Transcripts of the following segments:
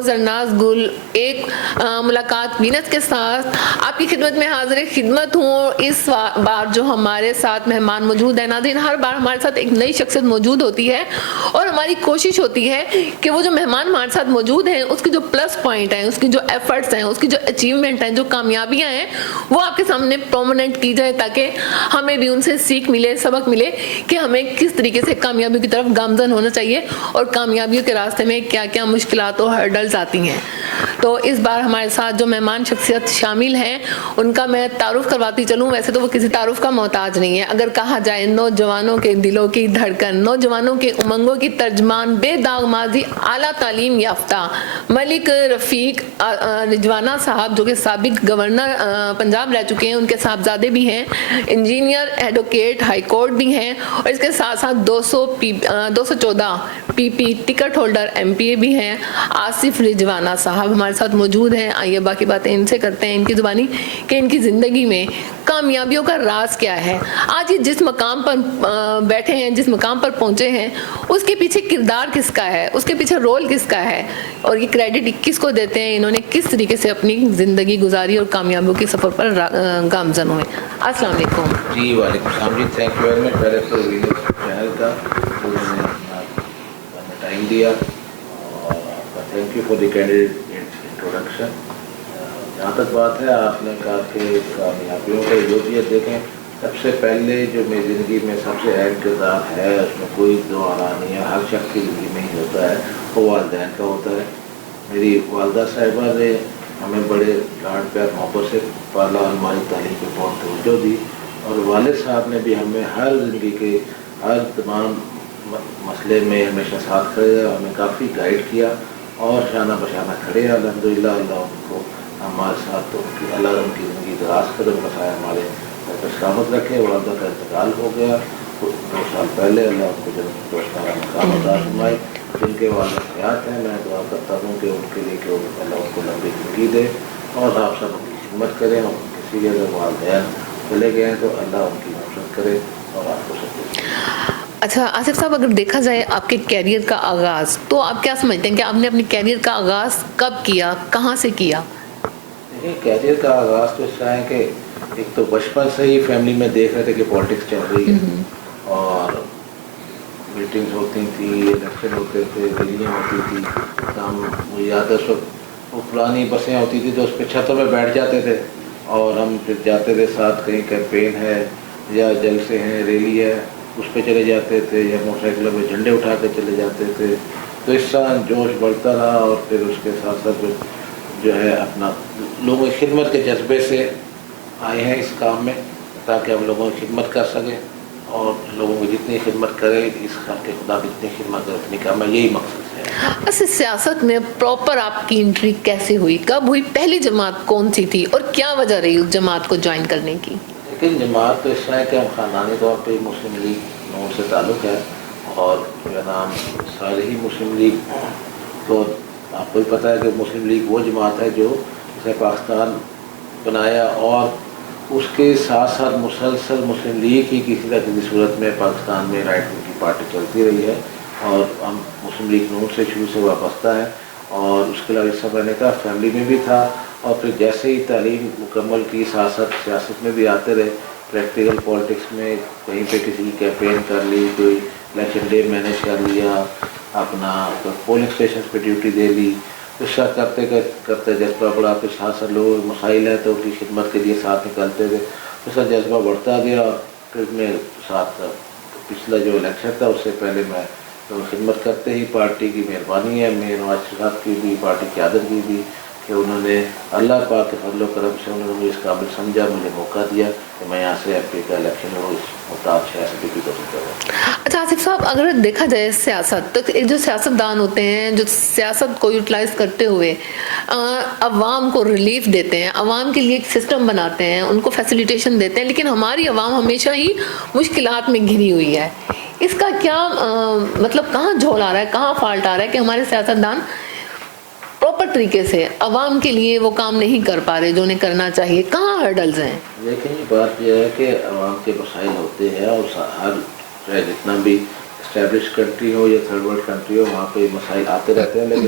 زرناز گل، ایک ملاقات وینس کے ساتھ آپ کی خدمت میں حاضر خدمت ہوں۔ اس بار جو ہمارے ساتھ مہمان موجود ہیں، ناظرین ہر بار ہمارے ساتھ ایک نئی شخصیت موجود ہوتی ہے اور ہماری کوشش ہوتی ہے کہ وہ جو مہمان ہمارے ساتھ موجود ہیں اس کی جو پلس پوائنٹ ہیں، اس کی جو ایفرٹس ہیں، اس کی جو اچیومنٹ ہیں، جو کامیابیاں ہیں، وہ آپ کے سامنے پرومیننٹ کی جائے تاکہ ہمیں بھی ان سے سیکھ ملے، سبق ملے کہ ہمیں کس طریقے سے کامیابی کی طرف گامزن ہونا چاہیے اور کامیابیوں کے راستے میں کیا کیا مشکلات و ہرڈلز آتی ہیں۔ تو اس بار ہمارے ساتھ جو مہمان شخصیت شامل ہیں ان کا میں تعارف کرواتی چلوں۔ ویسے تو وہ کسی تعارف کا محتاج نہیں ہے، اگر کہا جائے نوجوانوں کے دلوں کی دھڑکن، نوجوانوں کے امنگوں کی ترجمان، بے داغ ماضی، اعلیٰ تعلیم یافتہ ملک رفیق رجوانہ صاحب جو کہ سابق گورنر پنجاب رہ چکے ہیں، ان کے صاحبزادے بھی ہیں، انجینئر ایڈوکیٹ ہائی کورٹ بھی ہیں، اور اس کے ساتھ ساتھ 214 پی پی ٹکٹ ہولڈر ایم پی اے بھی ہیں۔ آصف رجوانہ صاحب ہمارے ساتھ موجود ہیں، آئیے باقی باتیں ان سے کرتے ہیں ان کی زبانی کہ ان کی زندگی میں کامیابیوں کا راز کیا ہے۔ آج یہ جس مقام پر بیٹھے ہیں، جس مقام پر پہنچے ہیں، اس کے پیچھے کردار کس کا ہے، اس کے پیچھے رول کس کا ہے، اور یہ کریڈٹ کس کو دیتے ہیں، انہوں نے کس طریقے سے اپنی زندگی گزاری اور کامیابیوں کے سفر پر گامزن ہوئے۔ السلام علیکم۔ جی وعلیکم السلام جی، تھینک یو ویری مچ پہلے تو وینس چینل کا انہوں نے ٹائم دیا، اور آپ کا thank you for the candid introduction. جہاں تک بات ہے آپ نے کہا کہ کامیابیوں کا جو بھی دیکھیں، سب سے پہلے جو میری زندگی میں سب سے اہم کردار ہے، اس میں کوئی دو آرا نہیں ہے، ہر شخص کی زندگی میں ہی ہوتا ہے، وہ والدین کا ہوتا ہے۔ میری والدہ صاحبہ نے ہمیں بڑے لاڈ پیار محبت سے پالا اور ہماری تعلیم پہ بہت توجہ دی، اور والد صاحب نے بھی ہمیں ہر زندگی کے ہر تمام مسئلے میں ہمیشہ ساتھ کھڑے، ہمیں کافی گائیڈ کیا اور شانہ بشانہ کھڑے۔ الحمدللہ اللہ ان کو ہمارے ساتھ اللہ ان کی زندگی دراز قدم بسائے، ہمارے سلامت رکھے۔ والدہ کا انتقال ہو گیا 2 سال پہلے، اللہ ان کو جنت دوستانہ مقام عطا فرمائے۔ جن کے والد حیات ہیں میں دعا کرتا ہوں کہ ان کے لیے کہ اللہ ان کو لمبی زندگی دے، اور آپ سب ان کی خدمت کریں، اور کسی کے اگر والدین چلے گئے ہیں تو اللہ ان کی نصرت کرے اور آپ کو سب دے۔ اچھا آصف صاحب، اگر دیکھا جائے آپ کے کیریئر کا آغاز، تو آپ کیا سمجھتے ہیں کہ آپ نے اپنے کیریئر کا آغاز کب کیا، کہاں سے کیا؟ دیکھیے کیریئر کا آغاز تو اس طرح ہے کہ ایک تو بچپن سے ہی فیملی میں دیکھ رہے تھے کہ پالیٹکس چل رہی ہے، اور میٹنگز ہوتی تھیں، الیکشن ہوتے تھے، ریلیاں ہوتی تھی، ہم مجھے یاد ہے اس وقت وہ پرانی بسیں ہوتی تھیں تو اس پہ چھتوں پہ بیٹھ جاتے تھے، اور ہم پھر جاتے تھے ساتھ، کہیں کیمپین ہے یا جلسے ہیں، ریلی ہے، اس پہ چلے جاتے تھے، یا موٹر سائیکلوں پہ جھنڈے اٹھا کے چلے جاتے تھے۔ تو اس طرح جوش بڑھتا رہا، اور پھر اس کے ساتھ ساتھ جو ہے اپنا لوگوں کی خدمت کے جذبے سے آئے ہیں اس کام میں، تاکہ ہم لوگوں کی خدمت کر سکیں، اور لوگوں کی جتنی خدمت کرے، اس خلق کے خدا کی جتنی خدمت کرے اتنی کام ہے، یہی مقصد ہے۔ ایسے سیاست میں پراپر آپ کی انٹری کیسے ہوئی، کب ہوئی، پہلی جماعت کون سی تھی اور کیا وجہ رہی اس جماعت کو جوائن کرنے کی؟ لیکن جماعت تو اس طرح ہے کہ ہم خاندانی طور پہ مسلم لیگ نون سے تعلق ہے، اور میرا نام سارے ہی مسلم لیگ، تو آپ کو بھی پتہ ہے کہ مسلم لیگ وہ جماعت ہے جو اسے پاکستان بنایا، اور اس کے ساتھ ساتھ مسلسل مسلم لیگ ہی کسی نہ کسی صورت میں پاکستان میں رائٹ ونگ کی پارٹی چلتی رہی ہے، اور ہم مسلم لیگ نون سے شروع سے وابستہ ہیں۔ اور اس کے علاوہ اس سے میں نے کہا فیملی میں بھی تھا، اور پھر جیسے ہی تعلیم مکمل کی ساتھ ساتھ سیاست میں بھی آتے رہے، پریکٹیکل پالیٹکس میں کہیں پہ کسی کی کیمپین کر لی، کوئی الیکشن ڈے مینیج کر لیا، اپنا پولنگ اسٹیشن پہ ڈیوٹی دے لی، اس طرح کرتے کرتے جذبہ بڑھا، پھر ساتھ ساتھ لوگ مسائل ہیں تو ان کی خدمت کے لیے ساتھ نکلتے تھے، اس کا جذبہ بڑھتا گیا۔ پھر میں ساتھ پچھلا جو الیکشن تھا اس سے پہلے میں خدمت کرتے ہی پارٹی کی مہربانی ہے، میں نواز شریف صاحب کی بھی، پارٹی قیادت کی بھی، کہ انہوں نے اللہ پاک کے فضل و کرم سے انہوں نے مجھے اس قابل سمجھا، مجھے موقع دیا کہ میں یہاں سے ایم پی کا الیکشن لڑوں، اس محتاط سیاست کی کوشش کروں۔ اچھا آصف صاحب، اگر دیکھا جائے سیاست تو ایک جو سیاست دان ہوتے ہیں جو سیاست کو یوٹیلائز کرتے ہوئے عوام کو ریلیف دیتے ہیں، عوام کے لیے ایک سسٹم بناتے ہیں، ان کو فیسیلیٹیشن دیتے ہیں، لیکن ہماری عوام ہمیشہ ہی مشکلات میں گھری ہوئی ہے۔ اس کا کیا مطلب کہاں جھول آ رہا ہے، کہاں فالٹ آ رہا ہے کہ ہمارے سیاست دان پراپر طریقے سے عوام کے لیے وہ کام نہیں کر پا رہے جو انہیں کرنا چاہیے، کہاں ہرڈلز ہیں؟ لیکن یہ بات یہ ہے کہ عوام کے مسائل ہوتے ہیں، اور ہر چاہے جتنا بھی اسٹیبلش کنٹری ہو یا تھرڈ ورلڈ کنٹری ہو، وہاں پہ مسائل آتے رہتے ہیں، لیکن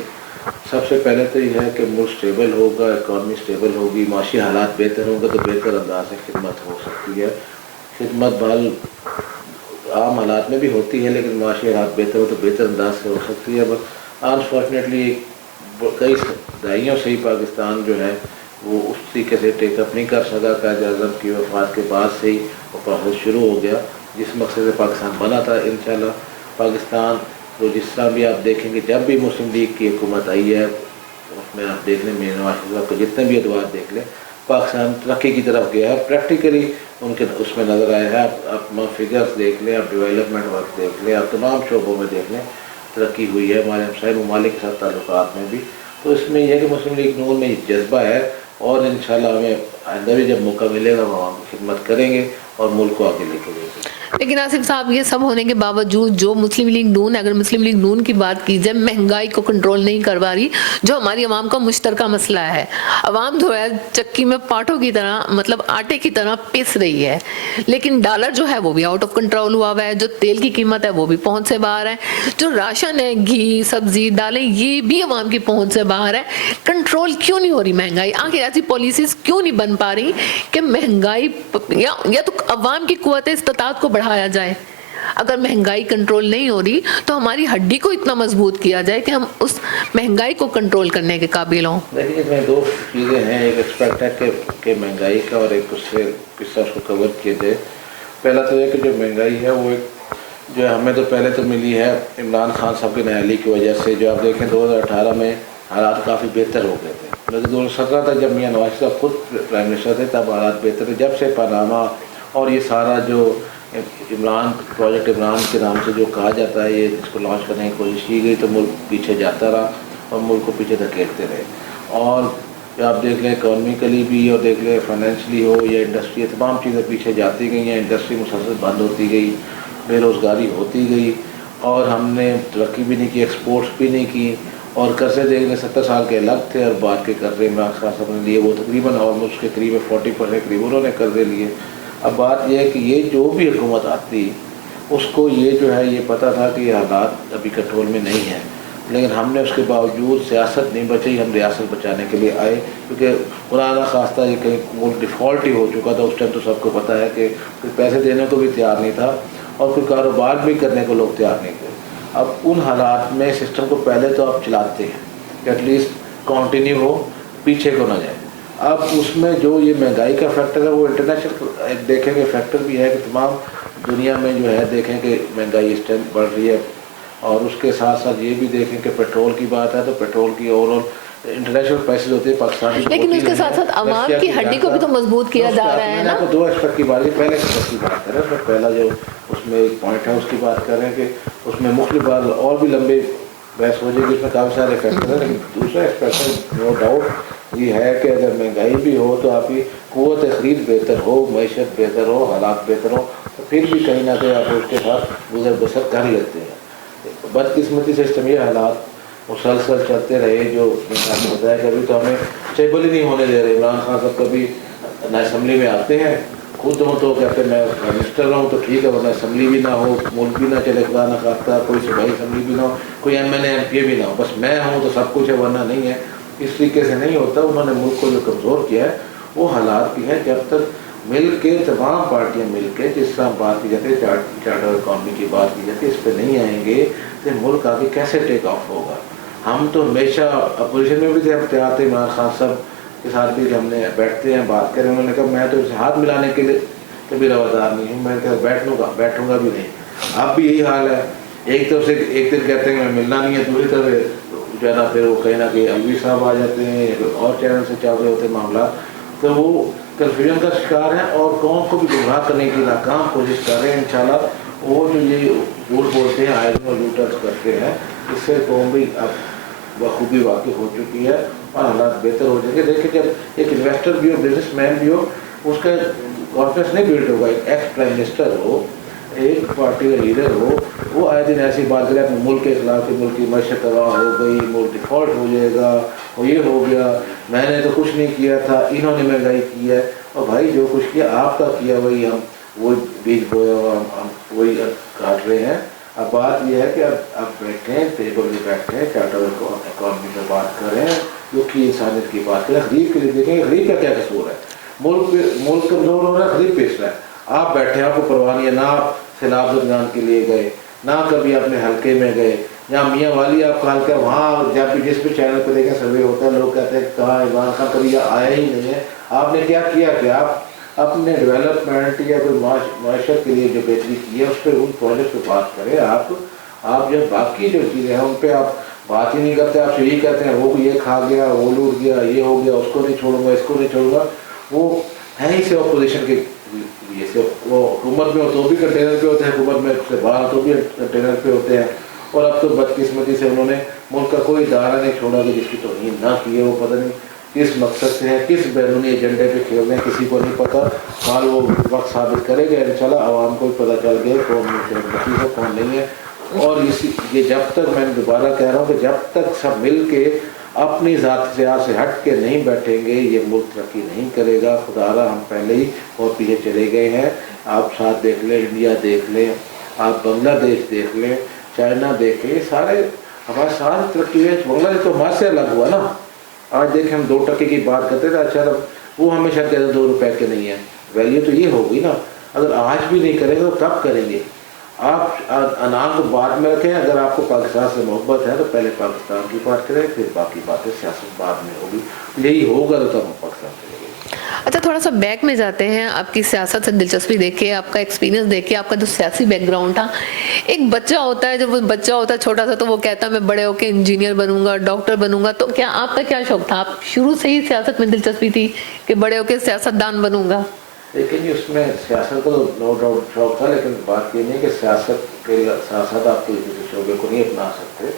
سب سے پہلے تو یہ ہے کہ ملک اسٹیبل ہوگا، اکانومی اسٹیبل ہوگی، معاشی حالات بہتر ہوں گے تو بہتر انداز سے خدمت ہو سکتی ہے. خدمت بحال عام حالات میں بھی ہوتی ہے، لیکن معاشی حالات بہتر ہو تو بہتر انداز سے ہو سکتی ہے. بس انفارچونیٹلی کئی دہائیوں سے ہی پاکستان جو ہے وہ اس طریقے سے ٹیک اپ نہیں کر سکا. قائد اعظم کی وفات کے بعد سے ہی وہ پروسیس شروع ہو گیا جس مقصد سے پاکستان بنا تھا. انشاءاللہ پاکستان تو جس طرح بھی آپ دیکھیں گے جب بھی مسلم لیگ کی حکومت آئی ہے اس میں آپ دیکھ لیں میر نواز شریف کو جتنے بھی ادوار دیکھ لیں پاکستان ترقی کی طرف گیا ہے. پریکٹیکلی ان کے اس میں نظر آیا ہے. آپ فگرس دیکھ لیں، آپ ڈیولپمنٹ ورک دیکھ لیں، آپ تمام شعبوں میں دیکھ لیں ترقی ہوئی ہے ہمارے ہمسائے ممالک کے ساتھ تعلقات میں بھی. تو اس میں یہ ہے کہ مسلم لیگ نون میں جذبہ ہے اور انشاءاللہ ہمیں آئندہ بھی جب موقع ملے گا ہم عوام کی خدمت کریں گے اور ملک کو آگے لے کے جائیں گے. لیکن آصف صاحب یہ سب ہونے کے باوجود جو مسلم لیگ نون، اگر مسلم لیگ نون کی بات کی جائے، مہنگائی کو کنٹرول نہیں کر پا رہی جو ہماری عوام کا مشترکہ مسئلہ ہے. عوام جو ہے چکی میں پاٹوں کی طرح، مطلب آٹے کی طرح پس رہی ہے، لیکن ڈالر جو ہے وہ بھی آؤٹ آف کنٹرول ہوا ہوا ہے. جو تیل کی قیمت ہے وہ بھی پہنچ سے باہر ہے. جو راشن ہے، گھی، سبزی، دالیں، یہ بھی عوام کی پہنچ سے باہر ہے. کنٹرول کیوں نہیں ہو رہی مہنگائی؟ آخر ایسی پالیسیز کیوں نہیں بن پا رہی کہ مہنگائی یا تو عوام کی قوت استطاعت کو بڑھایا جائے؟ اگر مہنگائی کنٹرول نہیں ہو رہی تو ہماری ہڈی کو اتنا مضبوط کیا جائے کہ ہم اس مہنگائی کو کنٹرول کرنے کے قابل ہوں. دیکھیے اس میں دو چیزیں ہیں، ایک ایکسپیکٹ ہے کہ مہنگائی کا اور ایک اس سے کس طرح اس کو کور کیا جائے. پہلا تو یہ کہ جو مہنگائی ہے وہ ایک جو ہمیں تو پہلے تو ملی ہے عمران خان صاحب کی نااہلی کی وجہ سے. جو آپ دیکھیں 2018 میں حالات کافی بہتر ہو گئے تھے، لیکن 2017 تک جب میاں نواز صاحب خود پرائم منسٹر تھے تب حالات بہتر تھے. جب سے پاناما اور یہ سارا جو عمران پروجیکٹ عمران کے نام سے جو کہا جاتا ہے یہ اس کو لانچ کرنے کی کوشش کی گئی تو ملک پیچھے جاتا رہا اور ملک کو پیچھے دھکیلتے رہے. اور آپ دیکھ لیں اکانومیکلی بھی اور دیکھ لیں فائنینشلی ہو یا انڈسٹری، تمام چیزیں پیچھے جاتی گئی ہیں. انڈسٹری مسلسل بند ہوتی گئی، بے روزگاری ہوتی گئی اور ہم نے ترقی بھی نہیں کی، ایکسپورٹس بھی نہیں کی. اور قرضے دیکھ لیں 70 سال کے الگ تھے اور بعد کے قرضے عمران خان صاحب نے لیے وہ تقریباً آلموسٹ کے قریب 40% قریب انہوں نے قرضے لیے. اب بات یہ ہے کہ یہ جو بھی حکومت آتی اس کو یہ جو ہے یہ پتہ تھا کہ یہ حالات ابھی کنٹرول میں نہیں ہیں، لیکن ہم نے اس کے باوجود سیاست نہیں بچائی. ہم ریاست بچانے کے لیے آئے کیونکہ قرآن خواستہ یہ کہیں ملک ڈیفالٹ ہی ہو چکا تھا. اس ٹائم تو سب کو پتہ ہے کہ کوئی پیسے دینے کو بھی تیار نہیں تھا اور کوئی کاروبار بھی کرنے کو لوگ تیار نہیں تھے. اب ان حالات میں سسٹم کو پہلے تو آپ چلاتے ہیں کہ ایٹ لیسٹ کنٹینیو ہو، پیچھے کو نہ جائے. اب اس میں جو یہ مہنگائی کا فیکٹر ہے وہ انٹرنیشنل دیکھیں گے فیکٹر بھی ہے کہ تمام دنیا میں جو ہے دیکھیں کہ مہنگائی اس ٹائم بڑھ رہی ہے. اور اس کے ساتھ ساتھ یہ بھی دیکھیں کہ پیٹرول کی بات ہے تو پیٹرول کی اوور آل انٹرنیشنل پرائسز ہوتی ہے پاکستان کی، لیکن اس کے ساتھ ساتھ عوام کی ہڈی کو بھی تو مضبوط کیا جا رہا ہے نا. آپ کو دو ایسپیکٹ کی بات ہے. پہلے ایسپیکٹ کی بات کر رہے ہیں، پہلا جو اس میں ایک پوائنٹ ہے اس کی بات کر رہے ہیں کہ اس میں مختلف بات اور بھی لمبے بحث ہو جائے گی، اس میں کافی سارے فیکٹر ہیں. لیکن دوسرا ایسپیکٹ نو ڈاؤٹ یہ ہے کہ اگر مہنگائی بھی ہو تو آپ کی قوت خرید بہتر ہو، معیشت بہتر ہو، حالات بہتر ہو تو پھر بھی کہیں نہ کہیں آپ اس کے ساتھ گزر بسر کر لیتے ہیں. بدقسمتی سے اس یہ حالات مسلسل چلتے رہے جو آپ نے بتایا کہ ابھی تو ہمیں اسٹیبل ہی نہیں ہونے دے رہے. عمران خان صاحب کبھی نہ اسمبلی میں آتے ہیں خود ہوں تو کہتے ہیں میں منسٹر رہوں تو ٹھیک ہے، ورنہ اسمبلی بھی نہ ہو، ملک بھی نہ چلے، خدا نہ خواستہ کوئی صوبائی اسمبلی بھی نہ ہو، کوئی M N A M P بھی نہ ہو، بس میں ہوں تو سب کچھ ہے ورنہ نہیں ہے. اس طریقے سے نہیں ہوتا. انہوں نے ملک کو جو کمزور کیا ہے وہ حالات بھی ہیں. جب تک مل کے تمام پارٹیاں مل کے جس طرح بات کی جاتی ہے چارٹر اکانومی کی بات کی جاتی ہے اس پہ نہیں آئیں گے تو ملک آگے کیسے ٹیک آف ہوگا. ہم تو ہمیشہ اپوزیشن میں بھی تھے، اب تیار تھے عمران خان صاحب کے ساتھ بھی کہ ہم نے بیٹھتے ہیں بات کریں. انہوں نے کہا میں تو اسے ہاتھ ملانے کے لیے کبھی روادار نہیں ہوں، میں نے کہا بیٹھوں گا بھی نہیں. اب بھی یہی حال ہے. ایک طرف سے ایک دن کہتے ہیں میں ملنا نہیں ہے، دوسری طرف جو ہے نا پھر وہ کہیں نہ کہیں الوی صاحب آ جاتے ہیں اور چینل سے چل رہے ہوتے ہیں معاملات، تو وہ کنفیوژن کا شکار ہیں اور قوم کو بھی گمراہ کرنے کی ناکام کوشش کر رہے ہیں. انشاءاللہ وہ جو یہ جھوٹ بولتے ہیں آئے دن لوٹرس کرتے ہیں اس سے قوم بھی اب بخوبی واقف ہو چکی ہے اور حالات بہتر ہو جائیں گے. دیکھیں جب ایک انویسٹر بھی ہو، بزنس مین بھی ہو، اس کا کانفیڈنس نہیں بلڈ ہوگا. ایک ایکس پرائم منسٹر ہو، ایک پارٹی کا لیڈر ہو، وہ آئے دن ایسی بات کرے اپنے ملک کے خلاف کہ ملک کی معیشت تباہ ہو گئی، ملک ڈیفالٹ ہو جائے گا، اور یہ ہو گیا، میں نے تو کچھ نہیں کیا تھا، انہوں نے مہنگائی کی ہے. اور بھائی جو کچھ کیا آپ کا کیا وہی ہم وہی بیج بویا ہم وہی کاٹ رہے ہیں. اب بات یہ ہے کہ اب بیٹھیں ٹیبل پہ بیٹھیں چارٹر اکانومی پہ بات کریں جو کہ انسانیت کی بات کریں. غریب کے لیے دیکھیں غریب کا کیا قصور ہے. ملک کمزور ہو رہا ہے, غریب پیش رہا ہے. آپ بیٹھے آپ کو پرواہ نہیں ہے, نہ آپ سیلاب زدگان کے لیے گئے, نہ کبھی اپنے حلقے میں گئے, یا میاں والی آپ کا حلقہ وہاں جب بھی جس بھی چینل پہ دیکھیں سروے ہوتا ہے لوگ کہتے ہیں کہاں عمران خان کبھی آیا ہی نہیں ہے. آپ نے کیا کیا کہ آپ اپنے ڈیولپمنٹ یا کوئی معاشرت کے لیے جو بہتری کی ہے اس پہ ان پروجیکٹ پہ بات کریں. آپ جب باقی جو چیزیں ہیں ان پہ آپ بات ہی نہیں کرتے, آپ سے یہی کہتے ہیں وہ یہ کھا گیا, وہ لوٹ گیا, یہ ہو گیا, اس کو نہیں چھوڑوں گا, اس کو نہیں چھوڑوں گا. وہ ہے ہی سے اپوزیشن کے لیے سے وہ حکومت میں ہو تو بھی کنٹینر پہ ہوتے ہیں, حکومت میں سے باہر تو بھی کنٹینر پہ ہوتے ہیں. اور اب تو بدقسمتی سے انہوں نے ملک کا کوئی ادارہ نہیں چھوڑا کہ جس کی توہین نہ کی ہے. وہ پتہ نہیں کس مقصد سے ہے, کس بیرونی ایجنڈے پہ کھیل رہے ہیں, کسی کو نہیں پتہ. حال وہ وقت ثابت کرے گا انشاءاللہ, عوام کو بھی پتہ چل گیا کون مفید ہے کون نہیں ہے. اور یہ جب تک میں دوبارہ کہہ رہا ہوں کہ جب تک سب مل کے اپنی ذات سے ہٹ کے نہیں بیٹھیں گے یہ ملک ترقی نہیں کرے گا. خدا را ہم پہلے ہی بہت پیچھے چلے گئے ہیں. آپ ساتھ دیکھ لیں, انڈیا دیکھ لیں, آپ بنگلہ دیش دیکھ لیں, چائنا دیکھیں, یہ سارے ہمارے ساتھ ترقی ہے. بنگلہ دیش تو ہمارے سے الگ ہوا نا. آج دیکھیں ہم 2% کی بات کرتے تھے, اچھا وہ ہمیشہ کہتے ہیں 2 روپے کے نہیں ہے. ویلیو تو یہ ہوگی نا. اگر آج بھی نہیں کریں گے تو کب کریں گے؟ آپ انعام کو بعد میں رکھیں. اگر آپ کو پاکستان سے محبت ہے تو پہلے پاکستان کی بات کریں, پھر باقی باتیں سیاست بعد میں ہوگی. یہی ہوگا تو ہم پاکستان چلیں گے. اچھا تھوڑا سا بیک میں جاتے ہیں, آپ کی سیاست سے دلچسپی دیکھے, آپ کا ایکسپیرینس دیکھے, آپ کا جو سیاسی بیک گراؤنڈ تھا. ایک بچہ ہوتا ہے, جب وہ بچہ ہوتا ہے چھوٹا سا تو وہ کہتا ہے میں بڑے ہو کے انجینئر بنوں گا, ڈاکٹر بنوں گا. تو کیا آپ کا کیا شوق تھا؟ آپ شروع سے ہی سیاست میں دلچسپی تھی کہ بڑے ہو کے سیاستدان بنوں گا؟ لیکن اس میں سیاست کا نو ڈاؤٹ شوق تھا, لیکن بات یہ نہیں کہ سیاست کے ساتھ ساتھ آپ کسی شعبے کو نہیں اپنا سکتے.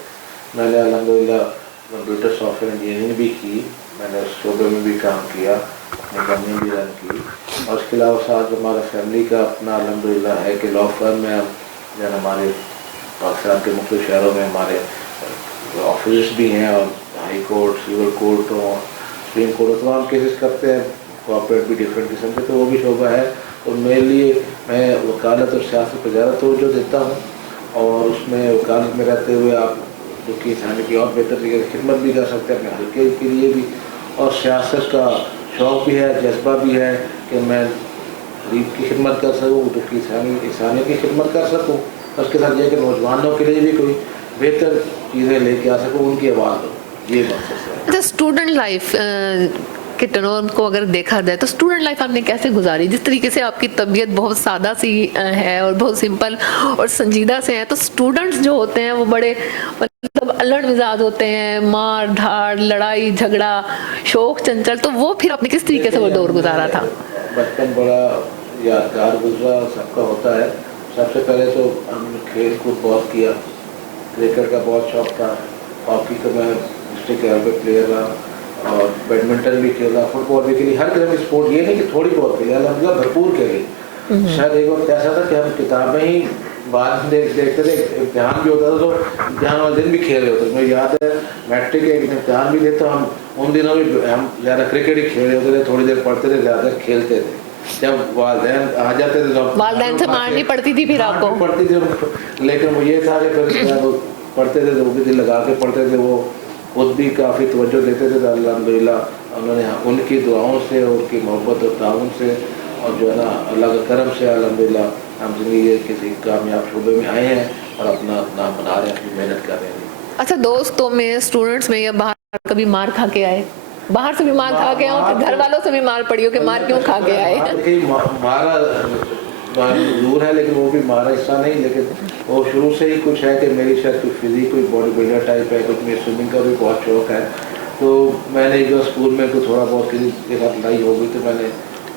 میں نے الحمدللہ کمپیوٹر سافٹ ویئر انجینئرنگ بھی کی, میں نے اس شعبے میں بھی کام کیا, اپنی کمپنی بھی رن کی. اور اس کے علاوہ ساتھ ہمارا فیملی کا اپنا الحمدللہ ہے کہ لا فرم میں جو ہمارے پاکستان کے مختلف شہروں میں ہمارے آفس بھی ہیں, اور ہائی کورٹ, سول کورٹ ہوں, سپریم کورٹ ہو, تمام کیسز کرتے ہیں. کوآپریٹ بھی ڈفرینٹ قسم کے, تو وہ بھی شعبہ ہے. اور میرے لیے میں وکالت اور سیاست پہ زیادہ توجہ دیتا ہوں. اور اس میں وکالت میں رہتے ہوئے آپ جو کہ انسان کی اور بہتر طریقے سے خدمت بھی کر سکتے ہیں اپنے حلقے کے لیے بھی. اور سیاست کا شوق بھی ہے, جذبہ بھی ہے کہ میں غریب کی خدمت کر سکوں, جو کہ انسانیت کی خدمت کر سکوں. اس کے ساتھ یہ کہ نوجوانوں کے لیے بھی کوئی بہتر چیزیں لے کے آ سکوں, ان کی آواز دو. یہ مقصد ہے. اچھا اسٹوڈنٹ لائف کے ٹرن کو اگر دیکھا جائے تو اسٹوڈنٹ لائف آپ نے کیسے گزاری؟ جس طریقے سے آپ کی طبیعت بہت سادہ سی ہے اور بہت سمپل اور سنجیدہ سے ہیں, تو اسٹوڈنٹس جو ہوتے ہیں وہ بڑے مطلب الڑ مزاج ہوتے ہیں, مار دھاڑ, لڑائی جھگڑا, شوق چنچل. تو وہ پھر آپ نے کس طریقے سے وہ دور گزارا تھا؟ بچپن بڑا یادگار گزرا, سب کا ہوتا ہے. سب سے پہلے تو ہم نے کھیل کود بہت کیا. کرکٹ کا بہت شوق تھا, ہاکی کا میں ڈسٹرکٹ لیول پہ پلیئر رہا, اور بیڈمنٹن بھی کھیلا, فٹ بال بھی کھیلی. ہر قسم کی اسپورٹ, یہ نہیں کہ تھوڑی بہت کھیلی, الحمدللہ بھرپور کھیلی. شاید ایک وقت ایسا تھا کہ ہم کتابیں ہی بعد میں دیکھتے تھے, امتحان بھی ہوتا تھا تو امتحان والے دن بھی کھیل رہے ہوتے. مجھے یاد ہے میٹرک کے امتحان بھی دیتا, ہم ان دنوں بھی ہم زیادہ کرکٹ ہی کھیل رہے ہوتے تھے, تھوڑی دیر پڑھتے تھے, زیادہ کھیلتے تھے. جب والدین آ جاتے تھے, والدین سے مارنی پڑتی تھی پھر آپ کو؟ پڑتی تھی, لیکن وہ یہ تھا کہ پھر پڑھتے تھے تو وہ بھی دل لگا کے پڑھتے تھے. وہ خود بھی کافی توجہ دیتے تھے. الحمدللہ انہوں نے ان کی دعاؤں سے اور ان کی محبت اور تعاون سے اور جو ہے نا اللہ کا کرم سے الحمدللہ ہم زندگی کسی کامیاب شعبے میں آئے ہیں اور اپنا نام بنا رہے ہیں, اپنی محنت کر رہے ہیں. اچھا دوستوں میں, اسٹوڈنٹس میں, یا باہر کبھی مار کھا کے آئے؟ باہر سے بھی مار کھا کے آؤ کہ گھر والوں سے بھی مار پڑی ہو کہ مار کیوں کھا کے آئے؟ مارا ضرور ہے, لیکن وہ بھی مارا حصہ نہیں. لیکن وہ شروع سے ہی کچھ ہے کہ میری شاید کوئی فزیک, کوئی باڈی بلڈر ٹائپ ہے, کچھ میری سوئمنگ کا بھی بہت شوق ہے. تو میں نے جو اسکول میں کوئی تھوڑا بہت کسی کے ساتھ لڑائی ہو گئی تو میں نے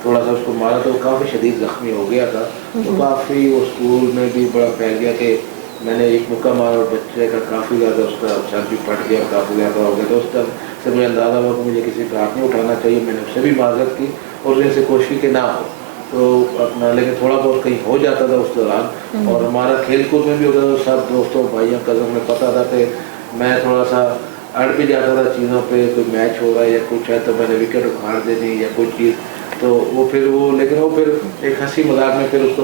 تھوڑا سا اس کو مارا, تو کافی شدید زخمی ہو گیا تھا. تو کافی وہ اسکول میں بھی بڑا پھیل گیا کہ میں نے ایک مکہ مارا اور بچے کا کافی زیادہ اس کا سر بھی پھٹ گیا, کافی زیادہ ہو گیا. تو اس طرح سے مجھے اندازہ ہوا کہ مجھے کسی پہ ہاتھ نہیں اٹھانا چاہیے. میں نے اس سے بھی معذرت کی اور ان سے کوشش کی کہ نہ ہو تو اپنا, لیکن تھوڑا بہت کہیں ہو جاتا تھا اس دوران. اور ہمارا کھیل کود میں بھی ہوتا تھا, سب دوستوں بھائیوں کزن میں پتہ تھا کہ میں تھوڑا سا اڑ بھی جاتا تھا چیزوں پہ. کوئی میچ ہو رہا ہے یا کچھ ہے تو میں نے وکٹ اکھاڑ دینی یا کوئی چیز, تو وہ پھر وہ, لیکن وہ پھر ایک ہنسی مذاق میں پھر اس کو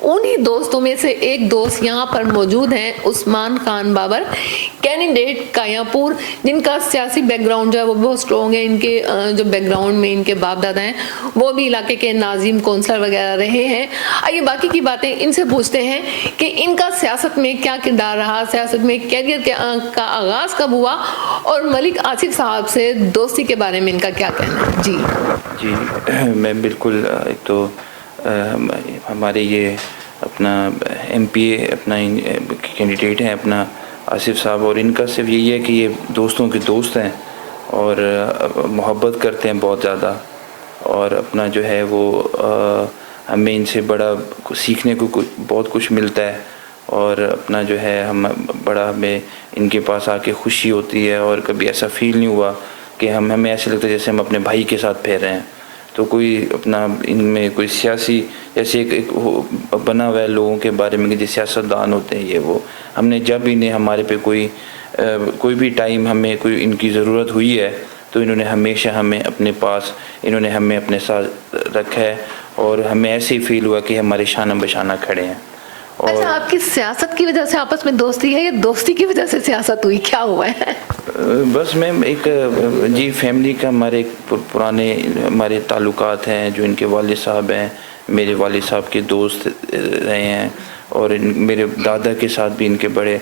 انہی دوستوں میں سے ایک دوست یہاں پر موجود ہیں، عثمان خان بابر، کینڈیڈیٹ کایا پور، جن کا سیاسی بیک گراؤنڈ جو ہے وہ بہت اسٹرانگ ہے. ان کے جو بیک گراؤنڈ میں ان کے باپ دادا ہیں وہ بھی علاقے کے ناظم کونسلر وغیرہ رہے ہیں. آئیے باقی کی باتیں ان سے پوچھتے ہیں کہ ان کا سیاست میں کیا کردار رہا، سیاست میں کیریئر کا آغاز کب ہوا، اور ملک آصف صاحب سے دوستی کے بارے میں ان کا کیا کہنا ہے. جی میں بالکل، ایک تو ہمارے یہ اپنا ایم پی اے اپنا کینڈیڈیٹ ہیں اپنا آصف صاحب، اور ان کا صرف یہی ہے کہ یہ دوستوں کے دوست ہیں اور محبت کرتے ہیں بہت زیادہ، اور اپنا جو ہے وہ ہمیں ان سے بڑا سیکھنے کو بہت کچھ ملتا ہے، اور اپنا جو ہے ہمیں ان کے پاس آ کے خوشی ہوتی ہے، اور کبھی ایسا فیل نہیں ہوا کہ ہمیں ایسے لگتا ہے جیسے ہم اپنے بھائی کے ساتھ پھیر رہے ہیں. تو کوئی اپنا ان میں کوئی سیاسی جیسے ایک بنا ہوا ہے لوگوں کے بارے میں کہ جو سیاستدان ہوتے ہیں یہ وہ، ہم نے جب انہیں ہمارے پہ کوئی بھی ٹائم ہمیں کوئی ان کی ضرورت ہوئی ہے تو انہوں نے ہمیشہ ہمیں اپنے پاس، انہوں نے ہمیں اپنے ساتھ رکھا ہے، اور ہمیں ایسے ہی فیل ہوا کہ ہمارے شانہ بشانہ کھڑے ہیں. اچھا، آپ کی سیاست کی وجہ سے آپس میں دوستی ہے یا دوستی کی وجہ سے سیاست ہوئی، کیا ہوا ہے؟ بس میم ایک جی فیملی کا ہمارے ایک پرانے ہمارے تعلقات ہیں، جو ان کے والد صاحب ہیں میرے والد صاحب کے دوست رہے ہیں، اور میرے دادا کے ساتھ بھی ان کے بڑے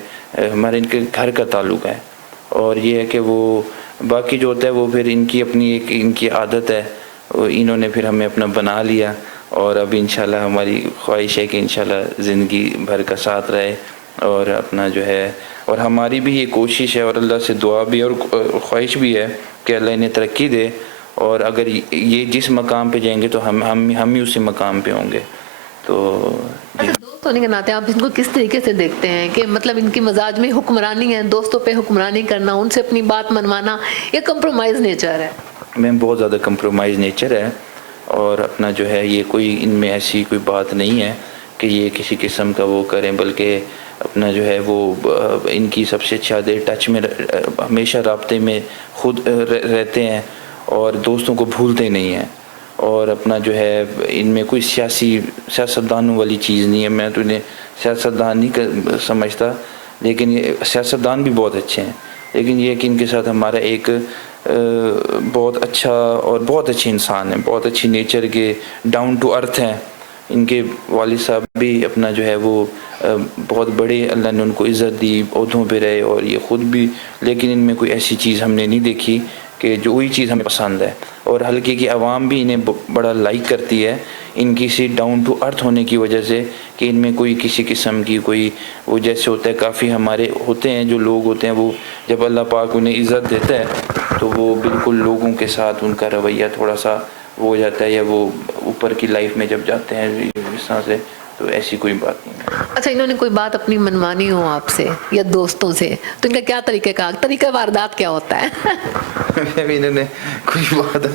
ہمارے ان کے گھر کا تعلق ہے. اور یہ ہے کہ وہ باقی جو ہوتا ہے وہ پھر ان کی اپنی ایک ان کی عادت ہے، انہوں نے پھر ہمیں اپنا بنا لیا، اور اب انشاءاللہ ہماری خواہش ہے کہ انشاءاللہ زندگی بھر کا ساتھ رہے، اور اپنا جو ہے، اور ہماری بھی یہ کوشش ہے اور اللہ سے دعا بھی اور خواہش بھی ہے کہ اللہ انہیں ترقی دے، اور اگر یہ جس مقام پہ جائیں گے تو ہم ہی اسی مقام پہ ہوں گے. تو دوست ہونے کے ناطے آپ ان کو کس طریقے سے دیکھتے ہیں کہ مطلب ان کی مزاج میں حکمرانی ہے، دوستوں پہ حکمرانی کرنا، ان سے اپنی بات منوانا، یہ کمپرومائز نیچر ہے؟ میں بہت زیادہ کمپرومائز نیچر ہے، اور اپنا جو ہے یہ کوئی ان میں ایسی کوئی بات نہیں ہے کہ یہ کسی قسم کا وہ کریں، بلکہ اپنا جو ہے وہ ان کی سب سے اچھا ٹچ میں ہمیشہ رابطے میں خود رہتے ہیں، اور دوستوں کو بھولتے نہیں ہیں، اور اپنا جو ہے ان میں کوئی سیاستدانوں والی چیز نہیں ہے. میں تو انہیں سیاستدان نہیں سمجھتا، لیکن یہ سیاستدان بھی بہت اچھے ہیں، لیکن یہ کہ ان کے ساتھ ہمارا ایک بہت اچھا اور بہت اچھے انسان ہیں، بہت اچھی نیچر کے، ڈاؤن ٹو ارتھ ہیں. ان کے والد صاحب بھی اپنا جو ہے وہ بہت بڑے، اللہ نے ان کو عزت دی، عہدوں پہ رہے، اور یہ خود بھی، لیکن ان میں کوئی ایسی چیز ہم نے نہیں دیکھی کہ جو وہی چیز ہمیں پسند ہے. اور حلقے کی عوام بھی انہیں بڑا لائک کرتی ہے ان کی سی ڈاؤن ٹو ارتھ ہونے کی وجہ سے، کہ ان میں کوئی کسی قسم کی کوئی وہ جیسے ہوتا ہے کافی ہمارے ہوتے ہیں جو لوگ ہوتے ہیں، وہ جب اللہ پاک انہیں عزت دیتا ہے تو وہ بالکل لوگوں کے ساتھ ان کا رویہ تھوڑا سا وہ ہو جاتا ہے، یا وہ اوپر کی لائف میں جب جاتے ہیں اس طرح سے، تو ایسی کوئی بات نہیں ہے. اچھا، انہوں نے کوئی بات اپنی منوانی ہو آپ سے یا دوستوں سے تو ان کا کیا طریقہ واردات کیا ہوتا ہے؟ انہوں نے کوئی بات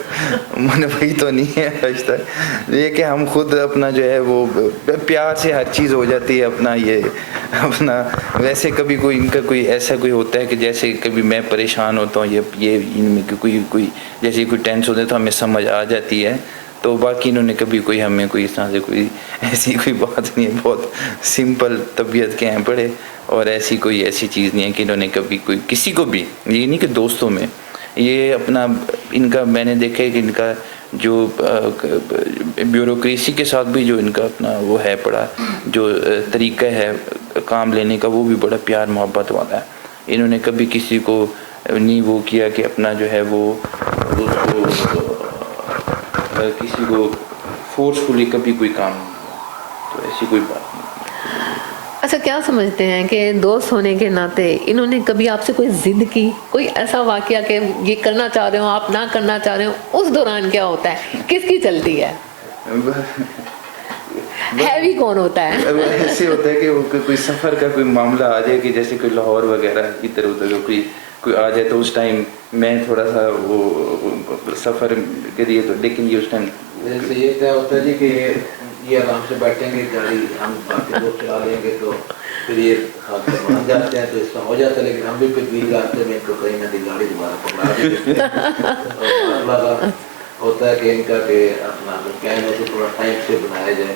منوائی تو نہیں ہے آج تک، یہ کہ ہم خود اپنا جو ہے وہ پیار سے ہر چیز ہو جاتی ہے. اپنا یہ اپنا ویسے کبھی کوئی ان کا کوئی ایسا کوئی ہوتا ہے کہ جیسے کبھی میں پریشان ہوتا ہوں، یہ ان میں کوئی جیسے کوئی ٹینس ہوتا ہے تو ہمیں سمجھ آ جاتی ہے. تو باقی انہوں نے کبھی کوئی ہمیں کوئی اس طرح سے کوئی ایسی کوئی بات نہیں ہے، بہت سمپل طبیعت کے ہیں بڑے، اور ایسی کوئی ایسی چیز نہیں ہے کہ انہوں نے کبھی کوئی کسی کو بھی، یہ نہیں کہ دوستوں میں، یہ اپنا ان کا میں نے دیکھا ہے کہ ان کا جو بیوروکریسی کے ساتھ بھی جو ان کا اپنا وہ ہے پڑا جو طریقہ ہے کام لینے کا، وہ بھی بڑا پیار محبت والا ہے. انہوں نے کبھی کسی کو نہیں وہ کیا کہ اپنا جو ہے وہ کسی کو فورسفلی کبھی کوئی کام، تو ایسی کوئی بات نہیں. اچھا، کیا سمجھتے ہیں کہ دوست ہونے کے ناطے انہوں نے کبھی آپ سے کوئی ضد کی، کوئی ایسا واقعہ کہ یہ کرنا چاہ رہے ہو آپ نہ کرنا چاہ رہے ہو، اس دوران کیا ہوتا ہے، کس کی چلتی ہے، ہیوی کون ہوتا ہے؟ ایسے ہوتا ہے کہ کوئی سفر کا کوئی معاملہ آ جائے کہ جیسے کوئی لاہور وغیرہ ادھر ادھر کوئی آ جائے تو اس ٹائم میں تھوڑا سا وہ سفر کریے تو، لیکن یہ اس ٹائم جیسے یہ کیا ہوتا ہے جی کہ یہ آرام سے بیٹھیں گے، گاڑی ہم باقی لوگ چلا لیں گے تو پھر یہ خاص کر مان جاتے ہیں تو اس کا ہو جاتا ہے، لیکن ہم بھی پھر بیچ راستے میں ان کو کہیں نہ گاڑی دوبارہ پکڑا دیتے ہیں. ہوتا ہے کہ ان کا کہ اپنا کیا ہے تو تھوڑا ٹائم سے بنایا جائے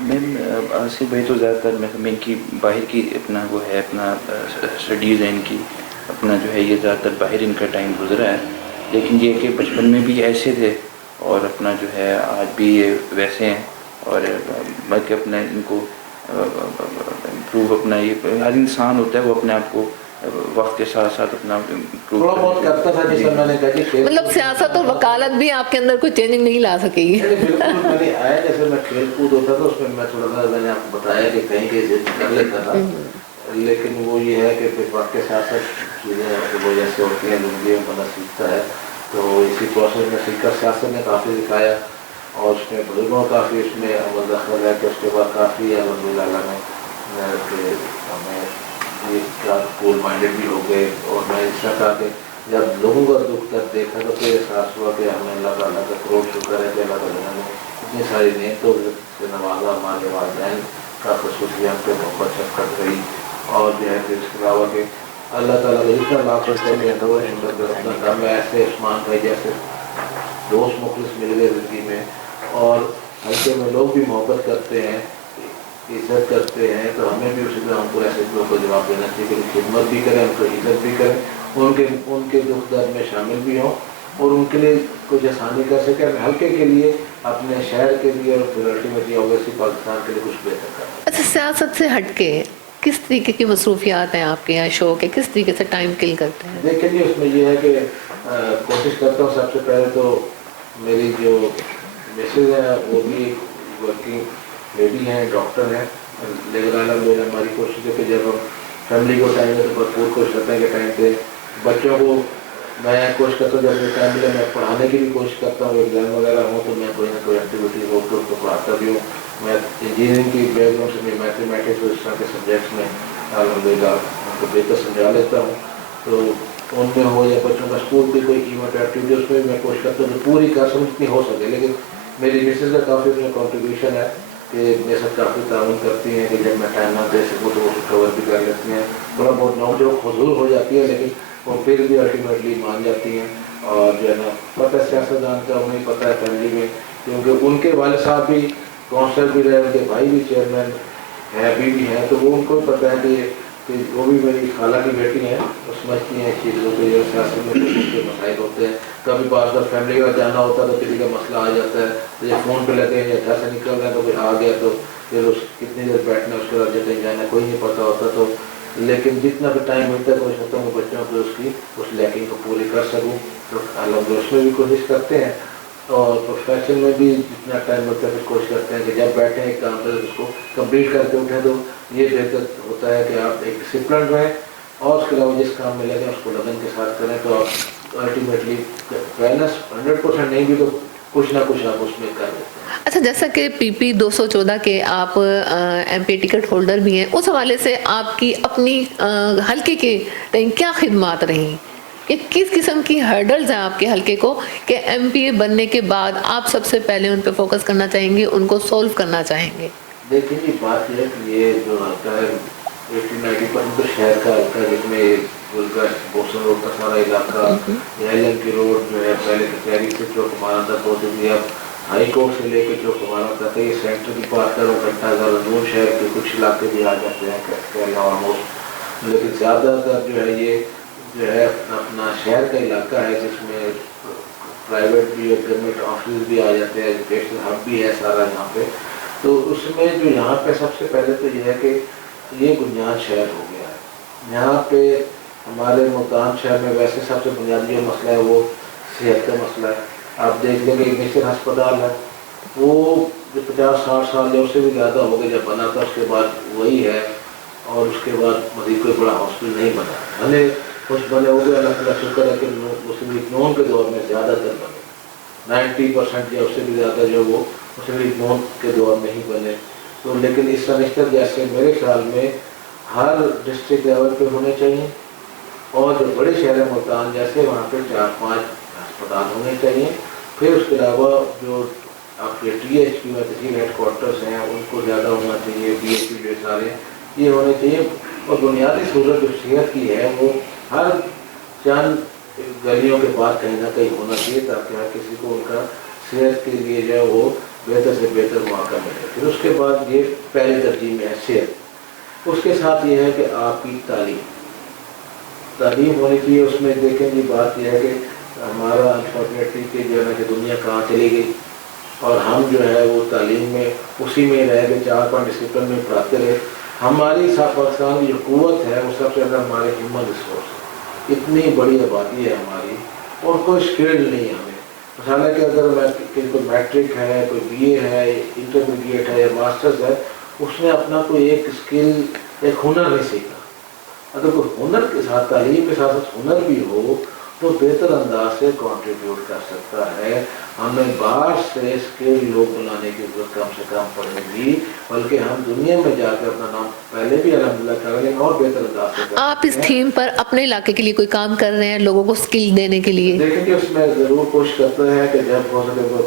میم آصف بھائی تو زیادہ تر میں ان کی باہر کی اپنا وہ ہے اپنا اسٹڈیز ہیں ان کی اپنا جو ہے یہ زیادہ تر باہر ان کا ٹائم گزرا ہے، لیکن یہ کہ بچپن میں بھی ایسے تھے اور اپنا جو ہے آج بھی یہ ویسے ہیں، اور بلکہ اپنا ان کو امپروو اپنا یہ ہر انسان ہوتا ہے وہ اپنے آپ کو وقت کے ساتھ ساتھ اپنا تھوڑا بہت کرتا تھا، جیسا میں نے کہا کہ مطلب سیاست اور وکالت بھی آپ کے اندر کوئی چینج نہیں لا سکے گی؟ بالکل میں نے آیا جیسے میں کھیل کود ہوتا تھا اس میں تھوڑا سا میں نے آپ کو بتایا کہ کہیں کہیں ضد کر لیتا تھا، لیکن وہ یہ ہے کہ پھر وقت کے ساتھ ساتھ چیزیں وہ جیسے ہوتی ہیں زندگی میں بندہ سیکھتا ہے، تو اسی پروسیس میں سیکھا، سیاست نے کافی دکھایا اور اس میں بزرگوں کافی اس میں عمل دخل ہے کہ اس کے بعد کافی الحمد للہ میں کہ ہمیں یہ کیا کول مائنڈیڈ بھی ہو گئے، اور میں اس طرح کہا کہ جب لوگوں کا دکھ درد دیکھا تو پھر احساس ہوا کہ ہمیں اللہ تعالیٰ کا کروڑ شکر ہے کہ اللہ تعالیٰ نے اتنی ساری نعمتوں سے نوازا، ہمارے والدین کا خصوصی ہم پہ محبت شفقت رہی، اور جو ہے پھر اس کے علاوہ کہ اللہ تعالیٰ کا جتنا لاکھ کرتے ہیں تو وہ شکر کر اپنا کام ہے، ایسے عثمان بھائی جیسے دوست مخلص مل گئے زندگی میں، اور ہلکے میں لوگ بھی محبت کرتے ہیں، عزت کرتے ہیں، تو ہمیں بھی اسی طرح ہم کو ایسے لوگوں کو جواب دینا چاہیے کہ خدمت بھی کریں، ان کو عزت بھی کریں، ان کے دکھ درد میں شامل بھی ہوں اور ان کے لیے کچھ آسانی کر سکیں، ہلکے کے لیے اپنے شہر کے لیے اور پھر الٹیمیٹلی اویسی پاکستان کے لیے کچھ بہتر کریں۔ اچھا، سیاست سے ہٹ کے کس طریقے کی مصروفیات ہیں آپ کے یہاں، شوق ہے، کس طریقے سے ٹائم کل کرتے ہیں؟ دیکھیں جی اس میں یہ ہے کہ کوشش کرتا ہوں سب سے پہلے تو میری جو مسز ہے وہ بھی ایک ورکنگ لیڈی ہیں، ڈاکٹر ہیں، لیکن الحمد للہ ہماری کوشش ہے کہ جب ہم فیملی کو ٹائم ہے تو بھرپور کوشش کرتے ہیں کہ ٹائم پہ بچوں کو میں کوشش کرتا ہوں جب مجھے ٹائم ملے میں پڑھانے کی بھی کوشش کرتا ہوں، ایگزام وغیرہ ہوں تو میں کوئی نہ کوئی ایکٹیویٹی ہو تو اس کو پڑھاتا بھی ہوں۔ میں انجینئرنگ کی بیک گراؤنڈ سے میں میتھمیٹکس اور اس طرح کے سبجیکٹس میں الحمد للہ ان کو بہتر سمجھا لیتا ہوں، تو ان میں ہو یا بچوں کا اسکول کی کوئی ایونٹ ایکٹیویٹی اس میں میں کوشش کرتا ہوں کہ پوری کر سکوں جتنی ہو سکے، لیکن میری مسز کا کافی اس میں کنٹریبیوشن ہے کہ میرے ساتھ کافی تعاون کرتی ہیں کہ جب میں ٹائم نہ دے سکوں تو وہ کور بھی کر لیتی ہیں، تھوڑا بہت نوک جو حضور ہو جاتی ہے لیکن وہ پھر بھی الٹیمیٹلی مان جاتی ہیں، اور جو ہے نا پتہ ہے سیاست دان کا انہیں پتہ ہے فیملی میں، کیونکہ ان کے والد صاحب بھی کونسلر بھی رہے، ان کے بھائی بھی چیئرمین ہے، ابھی بھی ہیں، تو وہ ان کو بھی پتہ ہے کہ وہ بھی میری خالہ کی بیٹی ہیں، وہ سمجھتی ہیں چیزوں کے جو سیاست میں کے مسائل ہوتے ہیں، کبھی بعض بار فیملی کا جانا ہوتا ہے تو کسی کا مسئلہ آ جاتا ہے، تو یہ فون پہ لگے ہیں یا گھر سے نکل رہے ہیں تو کوئی آ گیا تو پھر اس کتنی دیر بیٹھنا ہے، اس کے بعد جب کہیں جانا کوئی نہیں پتہ ہوتا، تو لیکن جتنا بھی ٹائم ملتا ہے کوشش کرتا ہوں بچوں کو اس لیکنگ کو پوری کر سکوں، تو الحمد للہ اس میں بھی کوشش کرتے ہیں، اور پروفیشن میں بھی جتنا ٹائم ملتا ہے پھر کوشش کرتے ہیں کہ جب بیٹھیں ایک کام کریں اس کو کمپلیٹ کر کے اٹھیں، تو یہ بہتر ہوتا ہے کہ آپ ایک ڈسپلن رہیں، اور اس کے علاوہ جس کام میں لگیں اس کو لگن کے ساتھ کریں، تو آپ الٹیمیٹلی بیلنس 100% نہیں بھی تو کچھ نہ کچھ آپ اس میں کر لیتے ہیں۔ اچھا، جیسا کہ پی پی 214 کے آپ ایم پی ٹکٹ ہولڈر بھی ہیں، اس حوالے سے آپ کی اپنی حلقے کے کیا خدمات رہیں، کہ کس قسم کی ہرڈلز ہیں آپ کے حلقے کو کہ ایم پی اے بننے کے بعد آپ سب سے پہلے ان پہ فوکس کرنا چاہیں گے، ان کو سولو کرنا چاہیں گے؟ دیکھیں جی بات یہ ہے کہ یہ جو حلقہ ہے 80-90% تو شہر کا حلقہ ہے، جس میں گلگشت بوسن روڈ کا سارا علاقہ، ایل ایم کی روڈ جو ہے پہلے کچہری سے چوک ہمارا تھا، بہت بھی اب ہائی کورٹ سے لے کے چوک ہمارا تھا، یہ سینٹر کی بات کرو گھنٹہ غرض شہر کے کچھ علاقے بھی آ جاتے ہیں کے علاوہ آلموسٹ، لیکن زیادہ تر جو ہے یہ جو ہے اپنا شہر کا علاقہ ہے جس میں پرائیویٹ بھی اور گورنمنٹ آفس بھی آ جاتے ہیں، ایجوکیشنل ہب بھی ہے سارا یہاں پہ، تو اس میں جو یہاں پہ سب سے پہلے تو یہ ہے کہ یہ بنیاد شہر ہو گیا ہے، یہاں پہ ہمارے ملتان شہر میں ویسے سب سے بنیادی جو مسئلہ ہے وہ صحت کا مسئلہ ہے، آپ دیکھ لیں کہ نیشنل ہسپتال ہے وہ جو 50-60 سال یا اس سے بھی زیادہ ہو گئے جب بنا تھا، اس کے بعد وہی ہے، اور اس کے بعد مزید کوئی بڑا ہاسپٹل نہیں بنا، بھلے کچھ بنے ہو گئے الحمد للہ شکر ہے کہ مسلم لیگ نون کے دور میں زیادہ تر بنے، 90% یا اس سے بھی زیادہ جو وہ مسلم لیگ نون کے دور میں ہی بنے، تو لیکن اس سمسٹر جیسے میرے خیال میں ہر ڈسٹرکٹ لیول پہ ہونے چاہیے، اور جو بڑے شہر ملتان جیسے وہاں پہ 4-5 ہسپتال ہونے چاہیے، پھر اس کے علاوہ جو آپ کے ٹی ایچ پی میں تحصیل ہیڈ کوارٹرس ہیں ان کو زیادہ ہونا چاہیے، بی ایچ پی جو سارے یہ ہونے چاہیے، اور بنیادی صورت جو صحت کی ہے وہ ہر چند گلیوں کے بعد کہیں نہ کہیں ہونا چاہیے، تاکہ ہر کسی کو ان کا صحت کے لیے جو ہے وہ بہتر سے بہتر مواقع ملے. پھر اس کے بعد یہ پہلی ترجیح میں ہے صحت. اس کے ساتھ یہ ہے کہ آپ کی تعلیم ہونی چاہیے. اس میں دیکھیں جی بات یہ ہے کہ ہمارا انفارچونیٹلی کہ جو ہے نا کہ دنیا کہاں چلی گئی اور ہم جو ہے وہ تعلیم میں اسی میں رہ گئے, 4-5 ڈسپلن میں پڑھاتے رہے. ہماری پاکستان کی جو قوت ہے وہ سب سے زیادہ ہمارے ہیومن ریسورس. اتنی بڑی آبادی ہے ہماری اور کوئی اسکل نہیں ہے ہمیں. حالانکہ اگر میں کوئی میٹرک ہے, کوئی بی اے ہے, انٹرمیڈیٹ ہے یا ماسٹرز ہے, اس نے اپنا کوئی ایک اسکل, ایک ہنر نہیں سیکھا. اگر کوئی ہنر کے ساتھ, تعلیم کے ساتھ ہنر بھی ہو تو بہتر انداز سے کنٹریبیوٹ کر سکتا ہے. ہمیں باہر سے اسکل لوگ بنانے کی ضرورت کم سے کم پڑے گی, بلکہ ہم دنیا میں جا کے اپنا نام پہلے بھی الحمدللہ کر لیں اور بہتر انداز سے. آپ اس تھیم پر اپنے علاقے کے لیے کوئی کام کر رہے ہیں لوگوں کو اسکل دینے کے لیے؟ دیکھیں کہ اس میں ضرور کوشش کرتے ہیں کہ جب ہو سکے وہ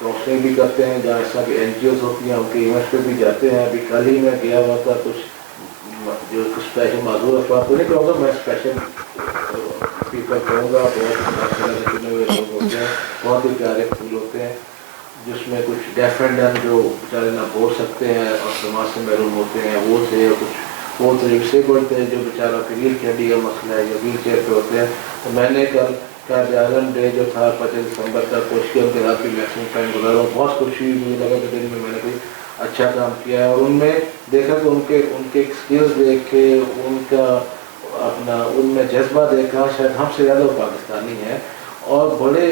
کاؤنسلنگ بھی کرتے ہیں, جہاں ایسا کہ این جی اوز ہوتی ہیں ان کے ایونٹس پہ بھی جاتے ہیں. ابھی کل ہی میں گیا ہوا تھا کچھ جو اسپیشل معذور افراد کو نہیں کہوں گا, میں اسپیشل پیپل کہوں گا. بہت چنے ہوئے لوگ ہوتے ہیں, بہت ہی پیارے پھول ہوتے ہیں, جس میں کچھ ڈیف اینڈ ڈم جو بیچارے نہ بول سکتے ہیں اور سماج سے محروم ہوتے ہیں وہ تھے, اور کچھ وہ تو ڈسیبلڈ تھے جو بیچارہ کی ریل کی ہڈی کا مسئلہ ہے, جو ویل چیئر پہ ہوتے ہیں. تو میں نے کل قائد اعظم ڈے جو تھا 25 دسمبر کا, کوشش کی ان کے ساتھ بھی میکسیمم ٹائم گزارا. بہت خوشی مجھے لگا کہ دن میں نے کوئی اچھا کام کیا ہے. اور ان میں دیکھا کہ ان کے اسکلز دیکھ کے, ان کا اپنا ان میں جذبہ دیکھا, شاید ہم سے زیادہ وہ پاکستانی ہیں اور بڑے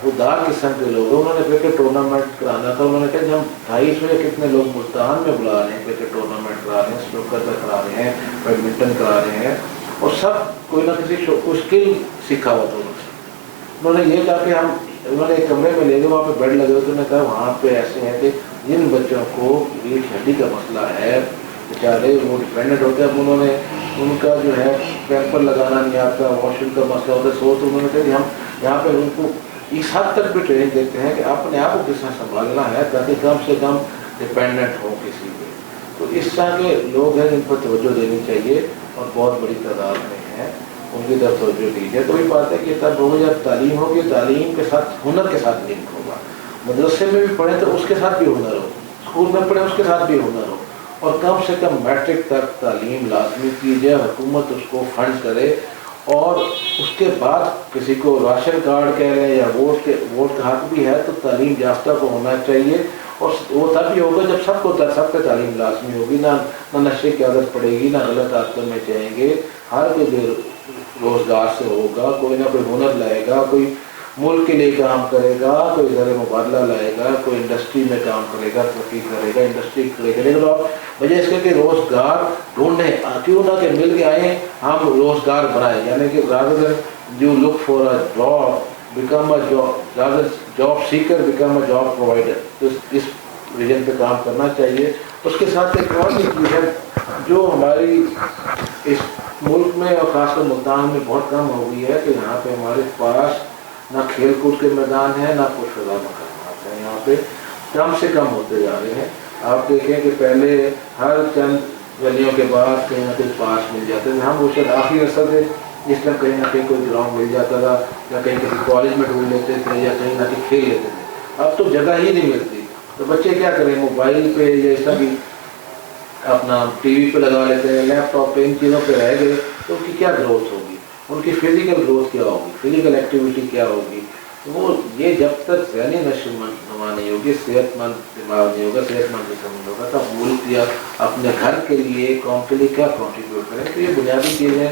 خوددار قسم کے لوگ. انہوں نے کرکٹ ٹورنامنٹ کرانا تھا, انہوں نے کہا کہ ہم 250 کتنے لوگ ملتان میں بلا رہے ہیں, کرکٹ ٹورنامنٹ کرا رہے ہیں, سنوکر کا کرا رہے ہیں, بیڈمنٹن کرا رہے ہیں, اور سب کوئی نہ کسی کوئی اسکل سیکھا ہوا تھا. انہوں نے یہ کہا کہ انہوں نے ایک کمرے میں لے گئے, وہاں پہ بیڈ لگے ہوئے. انہوں نے کہا وہاں پہ ایسے ہیں کہ جن بچوں کو ریڑھ کی ہڈی کا مسئلہ ہے, بیچارے وہ ڈپینڈنٹ ہوتے ہیں. اب انہوں نے ان کا جو ہے پیمپر لگانا نہیں آتا, واش روم کا مسئلہ ہوتا ہے, تو انہوں نے کہا کہ ہم یہاں پہ ان کو اس حد تک بھی ٹریننگ دیتے ہیں کہ اپنے آپ کو کس طرح سنبھالنا ہے تاکہ کم سے کم ڈپینڈنٹ ہو کسی پہ. تو اس طرح کے لوگ ہیں جن پر توجہ دینی چاہیے اور بہت بڑی تعداد میں ہیں, ان کی طرف توجہ دیجیے. تو یہ بات ہے کہ تب ہوگا جب تعلیم ہوگی, تعلیم کے ساتھ ہنر کے ساتھ لنک ہوگا. مدرسے میں بھی پڑھیں تو اس کے ساتھ بھی ہنر ہو, اسکول میں پڑھیں اس کے ساتھ بھی ہنر ہو, اور کم سے کم میٹرک تک تعلیم لازمی کی جائے, حکومت اس کو فنڈ کرے. اور اس کے بعد کسی کو راشن کارڈ کہہ لیں یا ووٹ کا حق بھی ہے تو تعلیم یافتہ کو ہونا چاہیے. اور وہ تب ہی ہوگا جب سب پہ تعلیم لازمی ہوگی, نہ نشے کی عادت پڑے گی, نہ غلط عادتوں میں جائیں گے. ہر کوئی روزگار سے ہوگا, کوئی نہ کوئی ہنر لائے گا, کوئی ملک کے لیے کام کرے گا, کوئی زر مبادلہ لائے گا, کوئی انڈسٹری میں کام کرے گا, ترقی کرے گا, انڈسٹری کرے گا. وجہ اس کے کہ روزگار ڈھونڈنے کیوں نہ کہ مل کے آئیں, ہم روزگار بنائیں. یعنی کہ rather than you look for a job, become a job seeker, become a job provider. تو اس ویژن پہ کام کرنا چاہیے. اس کے ساتھ ایک اور چیز ہے جو ہماری اس ملک میں اور خاص کر ملتان میں بہت کم ہو گئی ہے, کہ یہاں پہ ہمارے پاس نہ کھیل کود کے میدان ہیں, نہ کچھ فضا مقامات ہیں. یہاں پہ کم سے کم ہوتے جا رہے ہیں. آپ دیکھیں کہ پہلے ہر چند گلیوں کے بعد کہیں نہ کہیں پاس مل جاتے تھے. ہم وہ شاید آخری عرصہ سے جس طرح کہیں نہ کہیں کوئی گراؤنڈ مل جاتا تھا, یا کہیں کسی کالج میں ڈھونڈ لیتے تھے, یا کہیں نہ کہیں کھیل لیتے تھے. اب تو جگہ ہی نہیں ملتی. تو بچے کیا کریں, موبائل پہ یا ایسا بھی اپنا ٹی وی پہ لگا لیتے ہیں, لیپ ٹاپ پہ, ان چیزوں پہ رہ گئے. تو ان کی کیا گروتھ ہوگی, ان کی فزیکل گروتھ کیا ہوگی, فزیکل ایکٹیویٹی کیا ہوگی. وہ یہ جب تک ذہنی نشو نما نہیں ہوگی, صحت مند دماغ نہیں ہوگا, صحت مند جسم نہیں ہوگا, تب ملک یا اپنے گھر کے لیے, قوم کے لیے کیا کنٹریبیوٹ کریں. تو یہ بنیادی چیزیں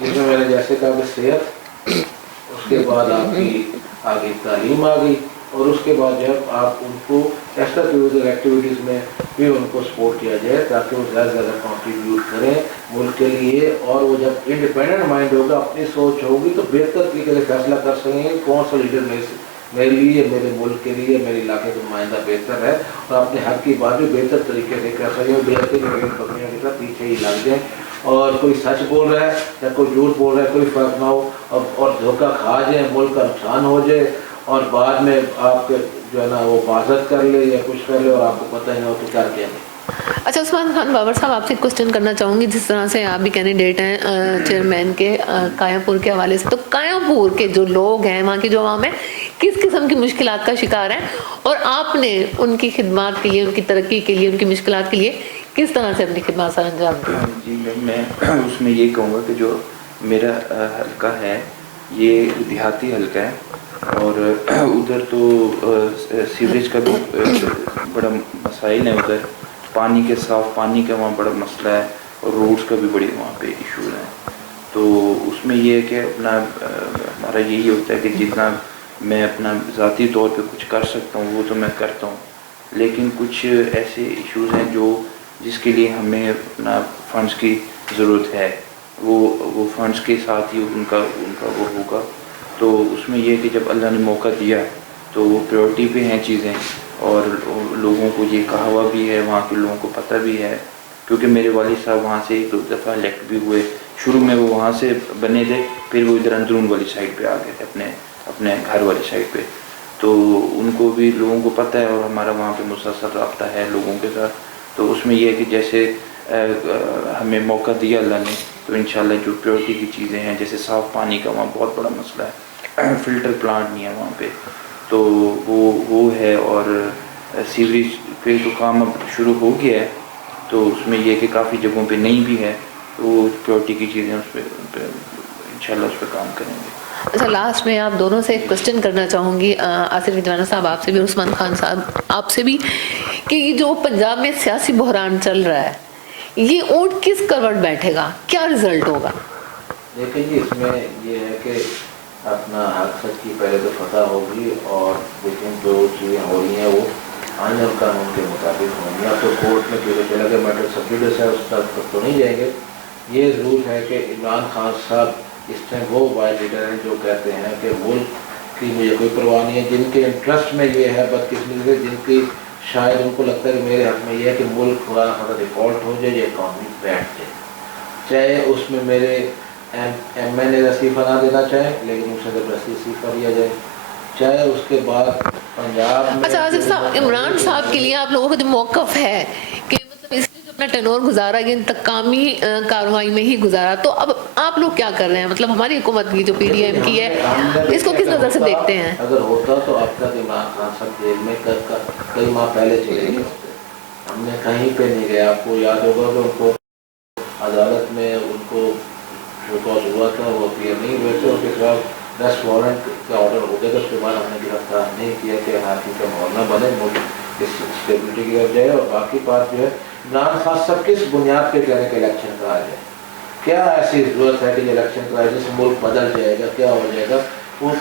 جس میں نے جیسے کہا کہ صحت, اس کے بعد آپ کی آگے تعلیم آ گئی, اور اس کے بعد جب آپ ان کو ایکسٹرا کریکولر ایکٹیویٹیز میں بھی ان کو سپورٹ کیا جائے تاکہ وہ زیادہ سے زیادہ کنٹریبیوٹ کریں ملک کے لیے. اور وہ جب انڈیپینڈنٹ مائنڈ ہوگا, اپنی سوچ ہوگی, تو بہتر طریقے سے فیصلہ کر سکیں گے کون سا لیڈر میرے لیے, میرے ملک کے لیے, میرے علاقے کا نمائندہ بہتر ہے, اور اپنے حق کی بات بھی بہتر طریقے سے کر سکیں. بہتر بکریوں کے ساتھ پیچھے ہی لگ جائیں, اور کوئی سچ بول رہا ہے یا کوئی جھوٹ بول رہا ہے, کوئی فرق نہ ہو, اور دھوکہ کھا جائیں, ملک کا نقصان ہو جائے, اور بعد میں آپ کے جو ہے نا وہ معذرت کر لے یا کچھ کر لے, اور آپ کو پتہ ہی نہ ہو کہ کیا کیا نہیں. اچھا عثمان خان بابر صاحب, آپ سے کوشچن کرنا چاہوں گی. جس طرح سے آپ بھی کینڈیڈیٹ ہیں چیئرمین کے قائم پور کے حوالے سے, تو قائم پور کے جو لوگ ہیں, وہاں کی جو عوام ہے, کس قسم کی مشکلات کا شکار ہیں اور آپ نے ان کی خدمات کے لیے، ان کی ترقی کے لیے، ان کی مشکلات کے لیے کس طرح سے اپنی خدمات سر انجام دی؟ جی میں اس میں یہ کہوں گا کہ جو میرا حلقہ ہے یہ دیہاتی حلقہ ہے اور ادھر تو سیوریج کا بھی بڑا مسائل ہے، ادھر پانی کے صاف پانی کا وہاں بڑا مسئلہ ہے اور روڈز کا بھی بڑی وہاں پہ ایشوز ہیں. تو اس میں یہ ہے کہ اپنا ہمارا یہی ہوتا ہے کہ جتنا میں اپنا ذاتی طور پہ کچھ کر سکتا ہوں وہ تو میں کرتا ہوں، لیکن کچھ ایسے ایشوز ہیں جو جس کے لیے ہمیں اپنا فنڈز کی ضرورت ہے، وہ فنڈز کے ساتھ ہی ان کا وہ ہوگا. تو اس میں یہ کہ جب اللہ نے موقع دیا تو وہ پریورٹی پہ ہیں چیزیں، اور لوگوں کو یہ کہا ہوا بھی ہے، وہاں کے لوگوں کو پتہ بھی ہے، کیونکہ میرے والد صاحب وہاں سے ایک دو دفعہ الیکٹ بھی ہوئے. شروع میں وہ وہاں سے بنے تھے، پھر وہ ادھر اندرون والی سائڈ پہ آ گئے تھے، اپنے گھر والی سائڈ پہ. تو ان کو بھی لوگوں کو پتہ ہے اور ہمارا وہاں پہ مسلسل رابطہ ہے لوگوں کے ساتھ. تو اس میں یہ ہے کہ جیسے ہمیں موقع دیا اللہ نے تو انشاءاللہ جو پیورٹی کی چیزیں ہیں، جیسے صاف پانی کا وہاں بہت بڑا مسئلہ ہے، فلٹر پلانٹ نہیں ہے وہاں پہ، تو وہ ہے. اور سیوریج پہ تو کام اب شروع ہو گیا ہے، تو اس میں یہ کہ کافی جگہوں پہ نہیں بھی ہے، تو وہ پیورٹی کی چیزیں اس پہ انشاءاللہ اس پہ کام کریں گے. اچھا، لاسٹ میں آپ دونوں سے ایک کوسچن کرنا چاہوں گی، آصف رضوانہ صاحب آپ سے بھی، عثمان خان صاحب آپ سے بھی، کہ یہ جو پنجاب میں سیاسی بحران چل رہا ہے یہ اونٹ کس کروٹ بیٹھے گا، کیا رزلٹ ہوگا؟ دیکھیں جی، اس میں یہ ہے کہ اپنا حق سچ کی پہلے تو فتح ہوگی، اور لیکن جو چیزیں ہو رہی ہیں وہ آئین اور قانون کے مطابق ہوں گی. اب تو کورٹ میں جو چلا گیا میٹر سبجوڈس ہے، اس تک تو نہیں جائیں گے. یہ ضرور ہے کہ عمران خان صاحب اس ٹائم وہ بائے لیڈر ہیں جو کہتے ہیں کہ ملک کی مجھے کوئی پرواہ نہیں ہے، جن کے انٹرسٹ میں یہ ہے بدقسمتی سے، جن کی شاید ان کو لگتا ہے کہ میرے حق میں یہ ہے کہ ملک خدا نخواستہ ڈیفالٹ ہو جائے یا اکانومی بیٹھ جائے، چاہے اس میں میرے ایم این اے استعفیٰ نہ دینا چاہیں لیکن اسے زبردستی استعفیٰ دیا جائے، چاہے اس کے بعد پنجاب میں. اچھا آصف صاحب، عمران صاحب کے لیے آپ لوگوں کا جو موقف ہے کہ مطلب اس نے جو اپنا ٹینور گزارا یہ انتقامی کارروائی میں ہی گزارا، تو اب آپ لوگ کیا کر رہے ہیں؟ مطلب ہماری حکومت کی جو پی ڈی ایم کی ہے اس کو کس نظر سے دیکھتے ہیں؟ اگر ہوتا تو اب تک عمران خان صاحب جیل میں کئی ماہ پہلے چلے گئے ہوتے. ہم نے کہیں پہ نہیں گیا. آپ کو یاد ہوگا کہ ان کو عدالت میں ان کو جو کاز ہوا تھا وہ کلیئر نہیں ہوئے تھے، ان کے خلاف ریسٹ وارنٹ کا آرڈر ہو گیا تھا. اس کے بعد ہم نے گرفتار نہیں کیا کہ حاکم کا ماحول نہ بنے، ملک اس اسٹیبلٹی کی طرف جائے. اور باقی بات جو ہے عمران خان صاحب کس بنیاد پہ کہنے کہ الیکشن کرایا جائے؟ کیا ایسی ضرورت ہے کہ یہ الیکشن کرایا جائے جس سے ملک بدل جائے گا؟ کیا ہو جائے گا؟ وہ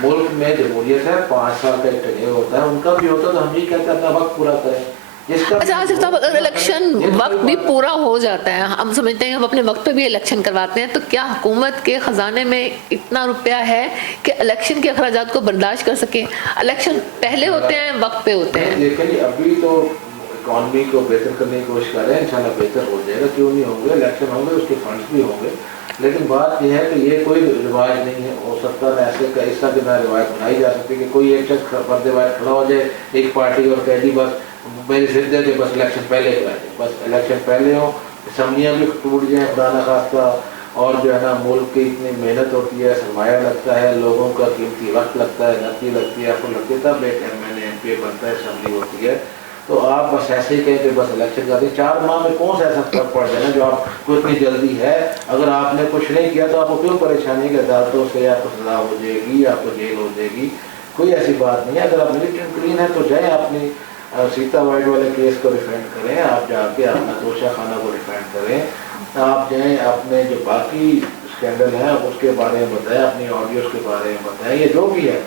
ملک میں جمہوریت ہے، 5 سال کا ایک ٹینیور ہوتا ہے، ان کا بھی ہوتا ہے. تو ہم یہ کہتے ہیں اپنا وقت پورا کریں. اچھا آصف صاحب، اگر الیکشن وقت بھی پورا ہو جاتا ہے، ہم سمجھتے ہیں ہم اپنے وقت پہ بھی الیکشن کرواتے ہیں، تو کیا حکومت کے خزانے میں اتنا روپیہ ہے کہ الیکشن کے اخراجات کو برداشت کر سکے؟ الیکشن پہلے ہوتے ہیں، وقت پہ ہوتے ہیں. دیکھیں جی، ابھی تو اکانومی کو بہتر کرنے کی کوشش کر رہے ہیں، انشاءاللہ بہتر ہو جائے گا. کیوں نہیں ہوں گے؟ الیکشن ہوں گے، اس کے فنڈس بھی ہوں گے. لیکن بات یہ ہے کہ یہ کوئی رواج نہیں ہے. ہو سکتا ہے ایسے کا اس طرح کی نہ روایت بنائی جا سکتی کہ کوئی ایک شخص فرد واحد کھڑا ہو جائے ایک پارٹی اور کہہ دی بس میری ضد ہے کہ بس الیکشن پہلے کرائیں، بس الیکشن پہلے ہوں، اسمبلیاں بھی ٹوٹ جائیں خدا نخواستہ، اور جو ہے نا ملک کی اتنی محنت ہوتی ہے، سرمایہ لگتا ہے، لوگوں کا قیمتی وقت لگتا ہے، نقدی لگتی ہے، آپ کو لگتی ہے تب ایک M N A M P بنتا ہے، اسمبلی ہوتی ہے. تو آپ بس ایسے ہی کہیں کہ بس الیکشن کر دیں. 4 ماہ میں کون سا ایسا فرق پڑ جائے نا جو آپ کو اتنی جلدی ہے؟ اگر آپ نے کچھ نہیں کیا تو آپ کو کیوں پریشانی کہ عدالتوں سے آپ کو سزا ہو جائے گی، آپ کو جیل ہو جائے گی؟ کوئی ایسی بات نہیں ہے. اگر آپ نیٹ اینڈ کلین ہے تو جائیں اپنی سیتا وائٹ والے کیس کو ریفینڈ کریں، آپ جا کے اپنا توشہ خانہ کو ریفینڈ کریں، آپ جائیں اپنے جو باقی اسکینڈل ہیں اس کے بارے میں بتائیں، اپنی آڈیوز کے بارے میں بتائیں. یہ جو بھی ہے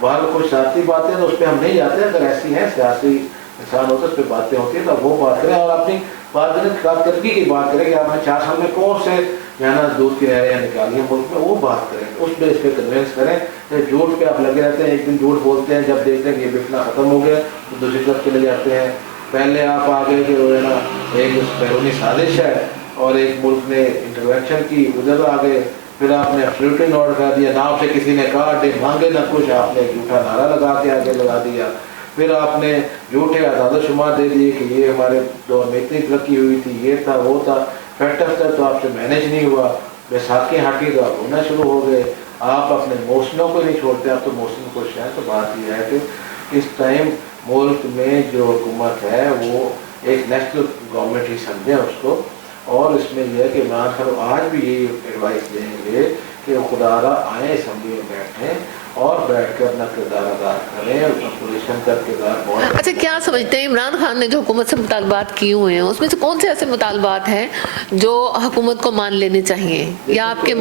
بال کچھ سیاسی باتیں تو اس پہ ہم نہیں جاتے. اگر ایسی ہیں سیاسی انسان ہوتا ہے اس پہ باتیں ہوتی ہیں تو وہ بات کریں، اور اپنی بات کریں کارکردگی کی بات کریں کہ آپ نے 4 سال میں کون سے جو ہے نا دودھ کی نہریں نکالی ہیں ملک میں، وہ بات کریں. اس پہ اس پہ کنوینس کریں. جھوٹ پہ آپ لگے رہتے ہیں، ایک دن جھوٹ بولتے ہیں، جب دیکھتے ہیں کہ یہ بکنا ختم ہو گیا تو دوسری طرف چلے جاتے ہیں. پہلے آپ آگے کہ وہ ہے نا ایک بیرونی سازش ہے اور ایک ملک نے انٹروینشن کی، ادھر آگے پھر آپ نے ایبسلیوٹلی نوٹ کر دیا، نہ آپ سے کسی نے کہا ڈے مانگے نہ کچھ، آپ نے جھوٹا نعرہ لگا کے آگے لگا دیا. پھر آپ نے جھوٹے اعداد و شمار دے دیے کہ یہ ہمارے دور میں اتنی ترقی ہوئی تھی، یہ تھا وہ تھا. فیکٹس تھا تو آپ سے مینیج نہیں ہوا. بیساکھی ہٹی تو آپ ہونا شروع ہو گئے. آپ اپنے محسنوں کو نہیں چھوڑتے, آپ تو محسن خوش ہیں. تو بات یہ ہے کہ اس ٹائم ملک میں جو حکومت ہے وہ ایک نیشنل گورنمنٹ ہی سمجھیں اس کو, اور اس میں یہ ہے کہ عمران خان آج بھی یہی ایڈوائس دیں گے کہ خدا را آئیں اسمبلی میں بیٹھیں اور بیٹھ کر اپنا کردار ادا کریں. اپوزیشن کا کردار بہت اچھا, کیا سمجھتے ہیں عمران خان نے جو حکومت سے مطالبات کیے ہوئے ہیں اس میں سے کون سے ایسے مطالبات ہیں جو حکومت کو مان لینے چاہیے, یا آپ کے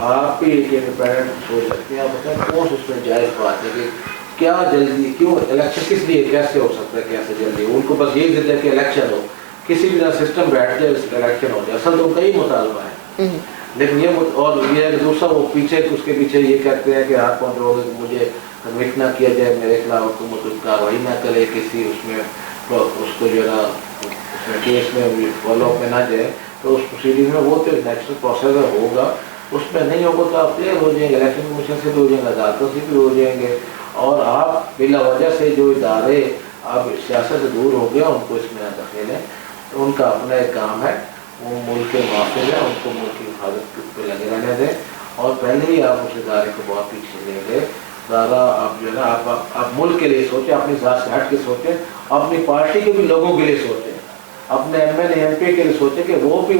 آپ بھی ایک انڈیپینڈنٹ سوچ سکتے ہیں. آپ بتائیں کون سی اس میں جائز بات ہے کہ کیا جلدی کیوں الیکشن کس لیے کیسے ہو سکتا ہے, کیسے جلدی؟ ان کو بس یہ ضد ہے کہ الیکشن ہو, کسی بھی طرح سسٹم بیٹھ جائے اس کا الیکشن ہو جائے. اصل تو ان کا ہی مطالبہ ہے, لیکن یہ اور یہ دوسرا وہ پیچھے اس کے پیچھے یہ کہتے ہیں کہ ہاتھ پہنچ کہ مجھے کنوکٹ نہ کیا جائے, میرے خلاف حکومت کارروائی نہ کرے, کسی اس میں اس کو جو ہے نا اس میں کیس میں فالو اپ میں نہ جائے. تو اس پروسیڈنگ میں وہ تو نیچرل پروسیس ہوگا, اس میں نہیں ہوگا تو آپ کلیئر ہو جائیں گے, الیکشن کمیشن سے بھی ہو جائیں گے, عدالتوں سے بھی ہو جائیں گے, اور آپ بلا وجہ سے جو ادارے آپ سیاست سے دور ہو گیا ان کو اس میں نہ دخیلیں. تو ان کا اپنا ایک کام ہے, وہ ملک کے محافظ ہیں, ان کو ملک کی حفاظت پہ لگے رہنے دیں. اور پہلے ہی آپ اس ادارے کو بہت پیچھے لے گئے. ادارہ آپ جو ہے نا آپ ملک کے لیے سوچیں, اپنی ذات سے ہٹ کے سوچیں, اپنی پارٹی کے بھی لوگوں کے لیے سوچیں, اپنے M L A M P کے لیے سوچیں کہ وہ بھی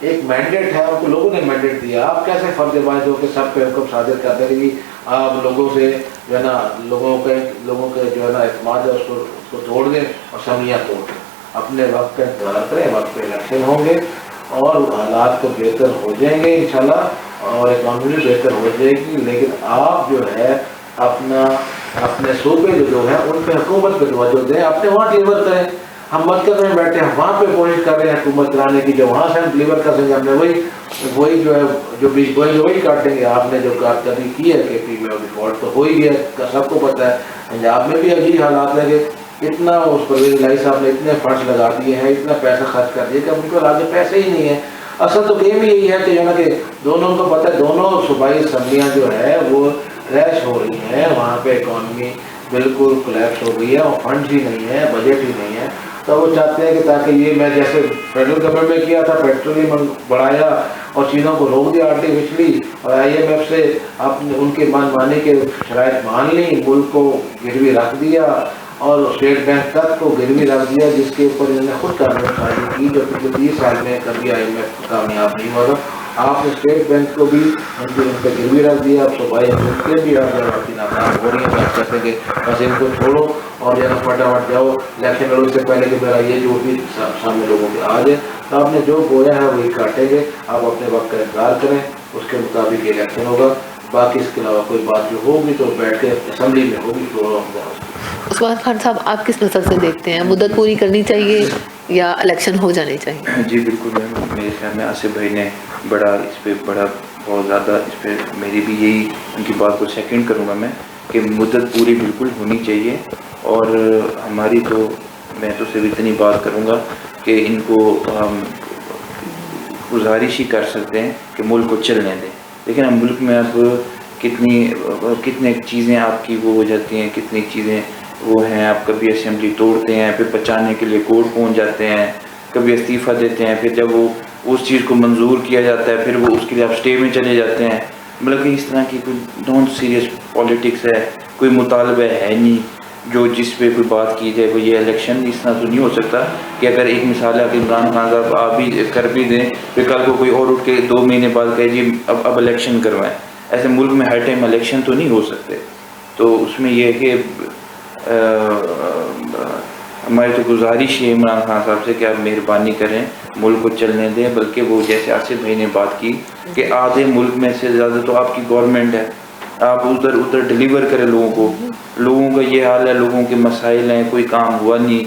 ایک مینڈیٹ ہے, ان کو لوگوں نے مینڈیٹ دیا. آپ کیسے فرض باز ہو کہ سب پہ حکم صادر کرتے ہیں کہ آپ لوگوں سے جو ہے نا لوگوں کے جو ہے نا اعتماد ہے اس کو توڑ دیں اور اسمبلیاں توڑ دیں. اپنے وقت کا انتظار کریں, وقت پہ الیکشن ہوں گے اور حالات کو بہتر ہو جائیں گے انشاءاللہ, اور اکانومی بہتر ہو جائے گی. لیکن آپ جو ہے اپنے صوبے جو ہیں ان پہ حکومت پہ توجہ دیں, اپنے وہاں ڈلیور کریں. ہم مرکز میں بیٹھے ہیں, وہاں پہ کوشش کر رہے ہیں حکومت چلانے کی, جو وہاں سے ہم ڈلیور کر سکیں ہم نے وہی جو ہے جو بیچ گوئی وہی کاٹیں گے. آپ نے جو کارکردگی کی ہے کے پی میں ڈیفالٹ تو ہو ہی گیا, سب کو پتہ ہے. پنجاب میں بھی عجیب حالات ہے کہ اتنا اس پرویز الہی صاحب نے اتنے فنڈس لگا دیے ہیں, اتنا پیسہ خرچ کر دیا کہ ان کو آگے پیسے ہی نہیں ہیں. اصل تو گیم یہی ہے کہ جو ہے نا کہ دونوں کو پتہ ہے, دونوں صوبائی اسمبلیاں جو ہے وہ کریش ہو رہی ہیں, وہاں پہ اکانومی بالکل کولیپس ہو گئی ہے, اور فنڈز ہی نہیں ہے, بجٹ ہی نہیں ہے. تو وہ چاہتے ہیں کہ تاکہ یہ میں جیسے فیڈرل گورنمنٹ میں کیا تھا, پیٹرولیم بڑھایا اور چیزوں کو روک دیا آرٹیفیشلی, اور آئی ایم ایف سے آپ نے ان کے من مانی کے شرائط مان لی, ملک کو گروی رکھ دیا اور اسٹیٹ بینک تک کو گروی رکھ دیا, جس کے اوپر انہوں نے خود کامیاب شادی کی جو پچھلے 30 سال میں کبھی آئی ایم ایف کامیاب نہیں ہوا. آپ نے اسٹیٹ بینک کو بھی ان پہ گروی رکھ دیا. اب صوبائی حکومتیں بھی آپ کی ناکام ہو رہی ہیں, آپ کہتے ہیں کہ بس ان کو چھوڑو اور جو ہے فٹافٹ جاؤ الیکشن لڑو, سے پہلے کہ میرا یہ جو بھی سامنے لوگوں کے آ جائے. تو آپ نے جو بویا ہے وہی کاٹیں گے. آپ اپنے وقت کا انتظار کریں, اس کے مطابق الیکشن ہوگا. باقی اس کے علاوہ کوئی بات جو ہوگی تو بیٹھ کے اسمبلی میں ہوگی. تو عثمان خان صاحب, آپ کس نظر سے دیکھتے ہیں, مدت پوری کرنی چاہیے یا الیکشن ہو جانے چاہیے؟ جی بالکل میم, میرے خیال میں آصف بھائی نے اس پہ بہت زیادہ اس پہ میری بھی یہی ان کی بات کو سیکنڈ کروں گا میں کہ مدت پوری بالکل ہونی چاہیے. اور ہماری تو میں تو صرف اتنی بات کروں گا کہ ان کو گزارش ہی کر سکتے ہیں کہ ملک کو چلنے دیں. لیکن اب ملک میں اب کتنے چیزیں آپ کی وہ ہو جاتی ہیں, کتنی چیزیں وہ ہیں. آپ کبھی اسمبلی توڑتے ہیں, پھر بچانے کے لیے کورٹ پہنچ جاتے ہیں, کبھی استعفیٰ دیتے ہیں, پھر جب وہ اس چیز کو منظور کیا جاتا ہے پھر وہ اس کے لیے آپ اسٹے میں چلے جاتے ہیں. مطلب کہ اس طرح کی کوئی نان سیریس پالیٹکس ہے, کوئی مطالبہ ہے نہیں جو جس پہ کوئی بات کی جائے. کوئی یہ الیکشن اس طرح تو نہیں ہو سکتا کہ اگر ایک مثال ہے کہ عمران خان صاحب آپ بھی کر بھی دیں, پھر کل کو کوئی اور اٹھ کے 2 مہینے بعد کہے جی اب الیکشن کروائیں. ایسے ملک میں ہر ٹائم الیکشن تو نہیں ہو سکتے. تو اس میں یہ ہے کہ ہماری تو گزارش ہے عمران خان صاحب سے کہ آپ مہربانی کریں, ملک کو چلنے دیں. بلکہ وہ جیسے آصف بھائی نے بات کی کہ آدھے ملک میں سے زیادہ تو آپ کی گورنمنٹ ہے, آپ ادھر ڈلیور کریں لوگوں کو. لوگوں کا یہ حال ہے, لوگوں کے مسائل ہیں, کوئی کام ہوا نہیں,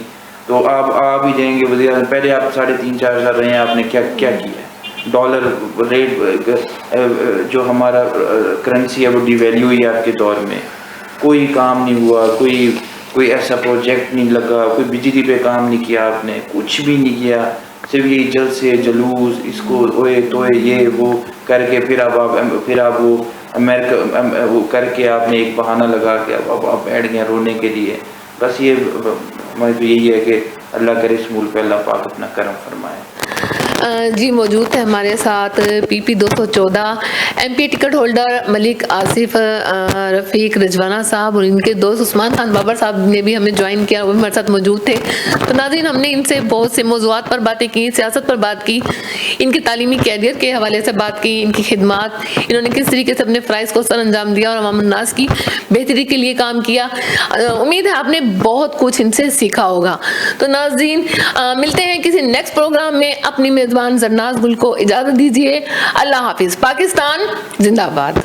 تو آپ ہی جائیں گے وزیر اعظم. پہلے آپ 3.5-4 سال رہے ہیں, آپ نے کیا کیا ہے؟ ڈالر ریٹ جو ہمارا کرنسی ہے وہ ڈی ویلیو ہوئی آپ کے دور میں, کوئی کام نہیں ہوا, کوئی ایسا پروجیکٹ نہیں لگا, کوئی بجلی پہ کام نہیں کیا آپ نے, کچھ بھی نہیں کیا. صرف یہ جلد سے جلوس, اس کو اوئے توئے یہ وہ کر کے پھر آپ وہ امریکہ وہ کر کے آپ نے ایک بہانہ لگا کے اب آپ بیٹھ گئے رونے کے لیے. بس یہ ہماری تو یہی ہے کہ اللہ کرے اس ملک پہ اللہ پاک اپنا کرم فرمائے. جی موجود تھے ہمارے ساتھ PP 214 MP ٹکٹ ہولڈر ملک آصف رفیق رجوانہ صاحب، اور ان کے دوست عثمان خان بابر صاحب نے بھی ہمیں جوائن کیا، وہ بھی ہمارے ساتھ موجود تھے. تو ناظرین، ہم نے ان سے بہت سے موضوعات پر باتیں کی، سیاست پر بات کی، ان کی تعلیمی کیریئر کے حوالے سے بات کی، ان کی خدمات، انہوں نے کس طریقے سے اپنے فرائض کو سر انجام دیا اور عوام الناس کی بہتری کے لیے کام کیا. امید ہے آپ نے بہت کچھ ان سے سیکھا ہوگا. تو ناظرین، ملتے ہیں کسی نیکسٹ پروگرام میں. اپنی میزبان زرناز گل کو اجازت دیجیے. اللہ حافظ. پاکستان زندہ باد.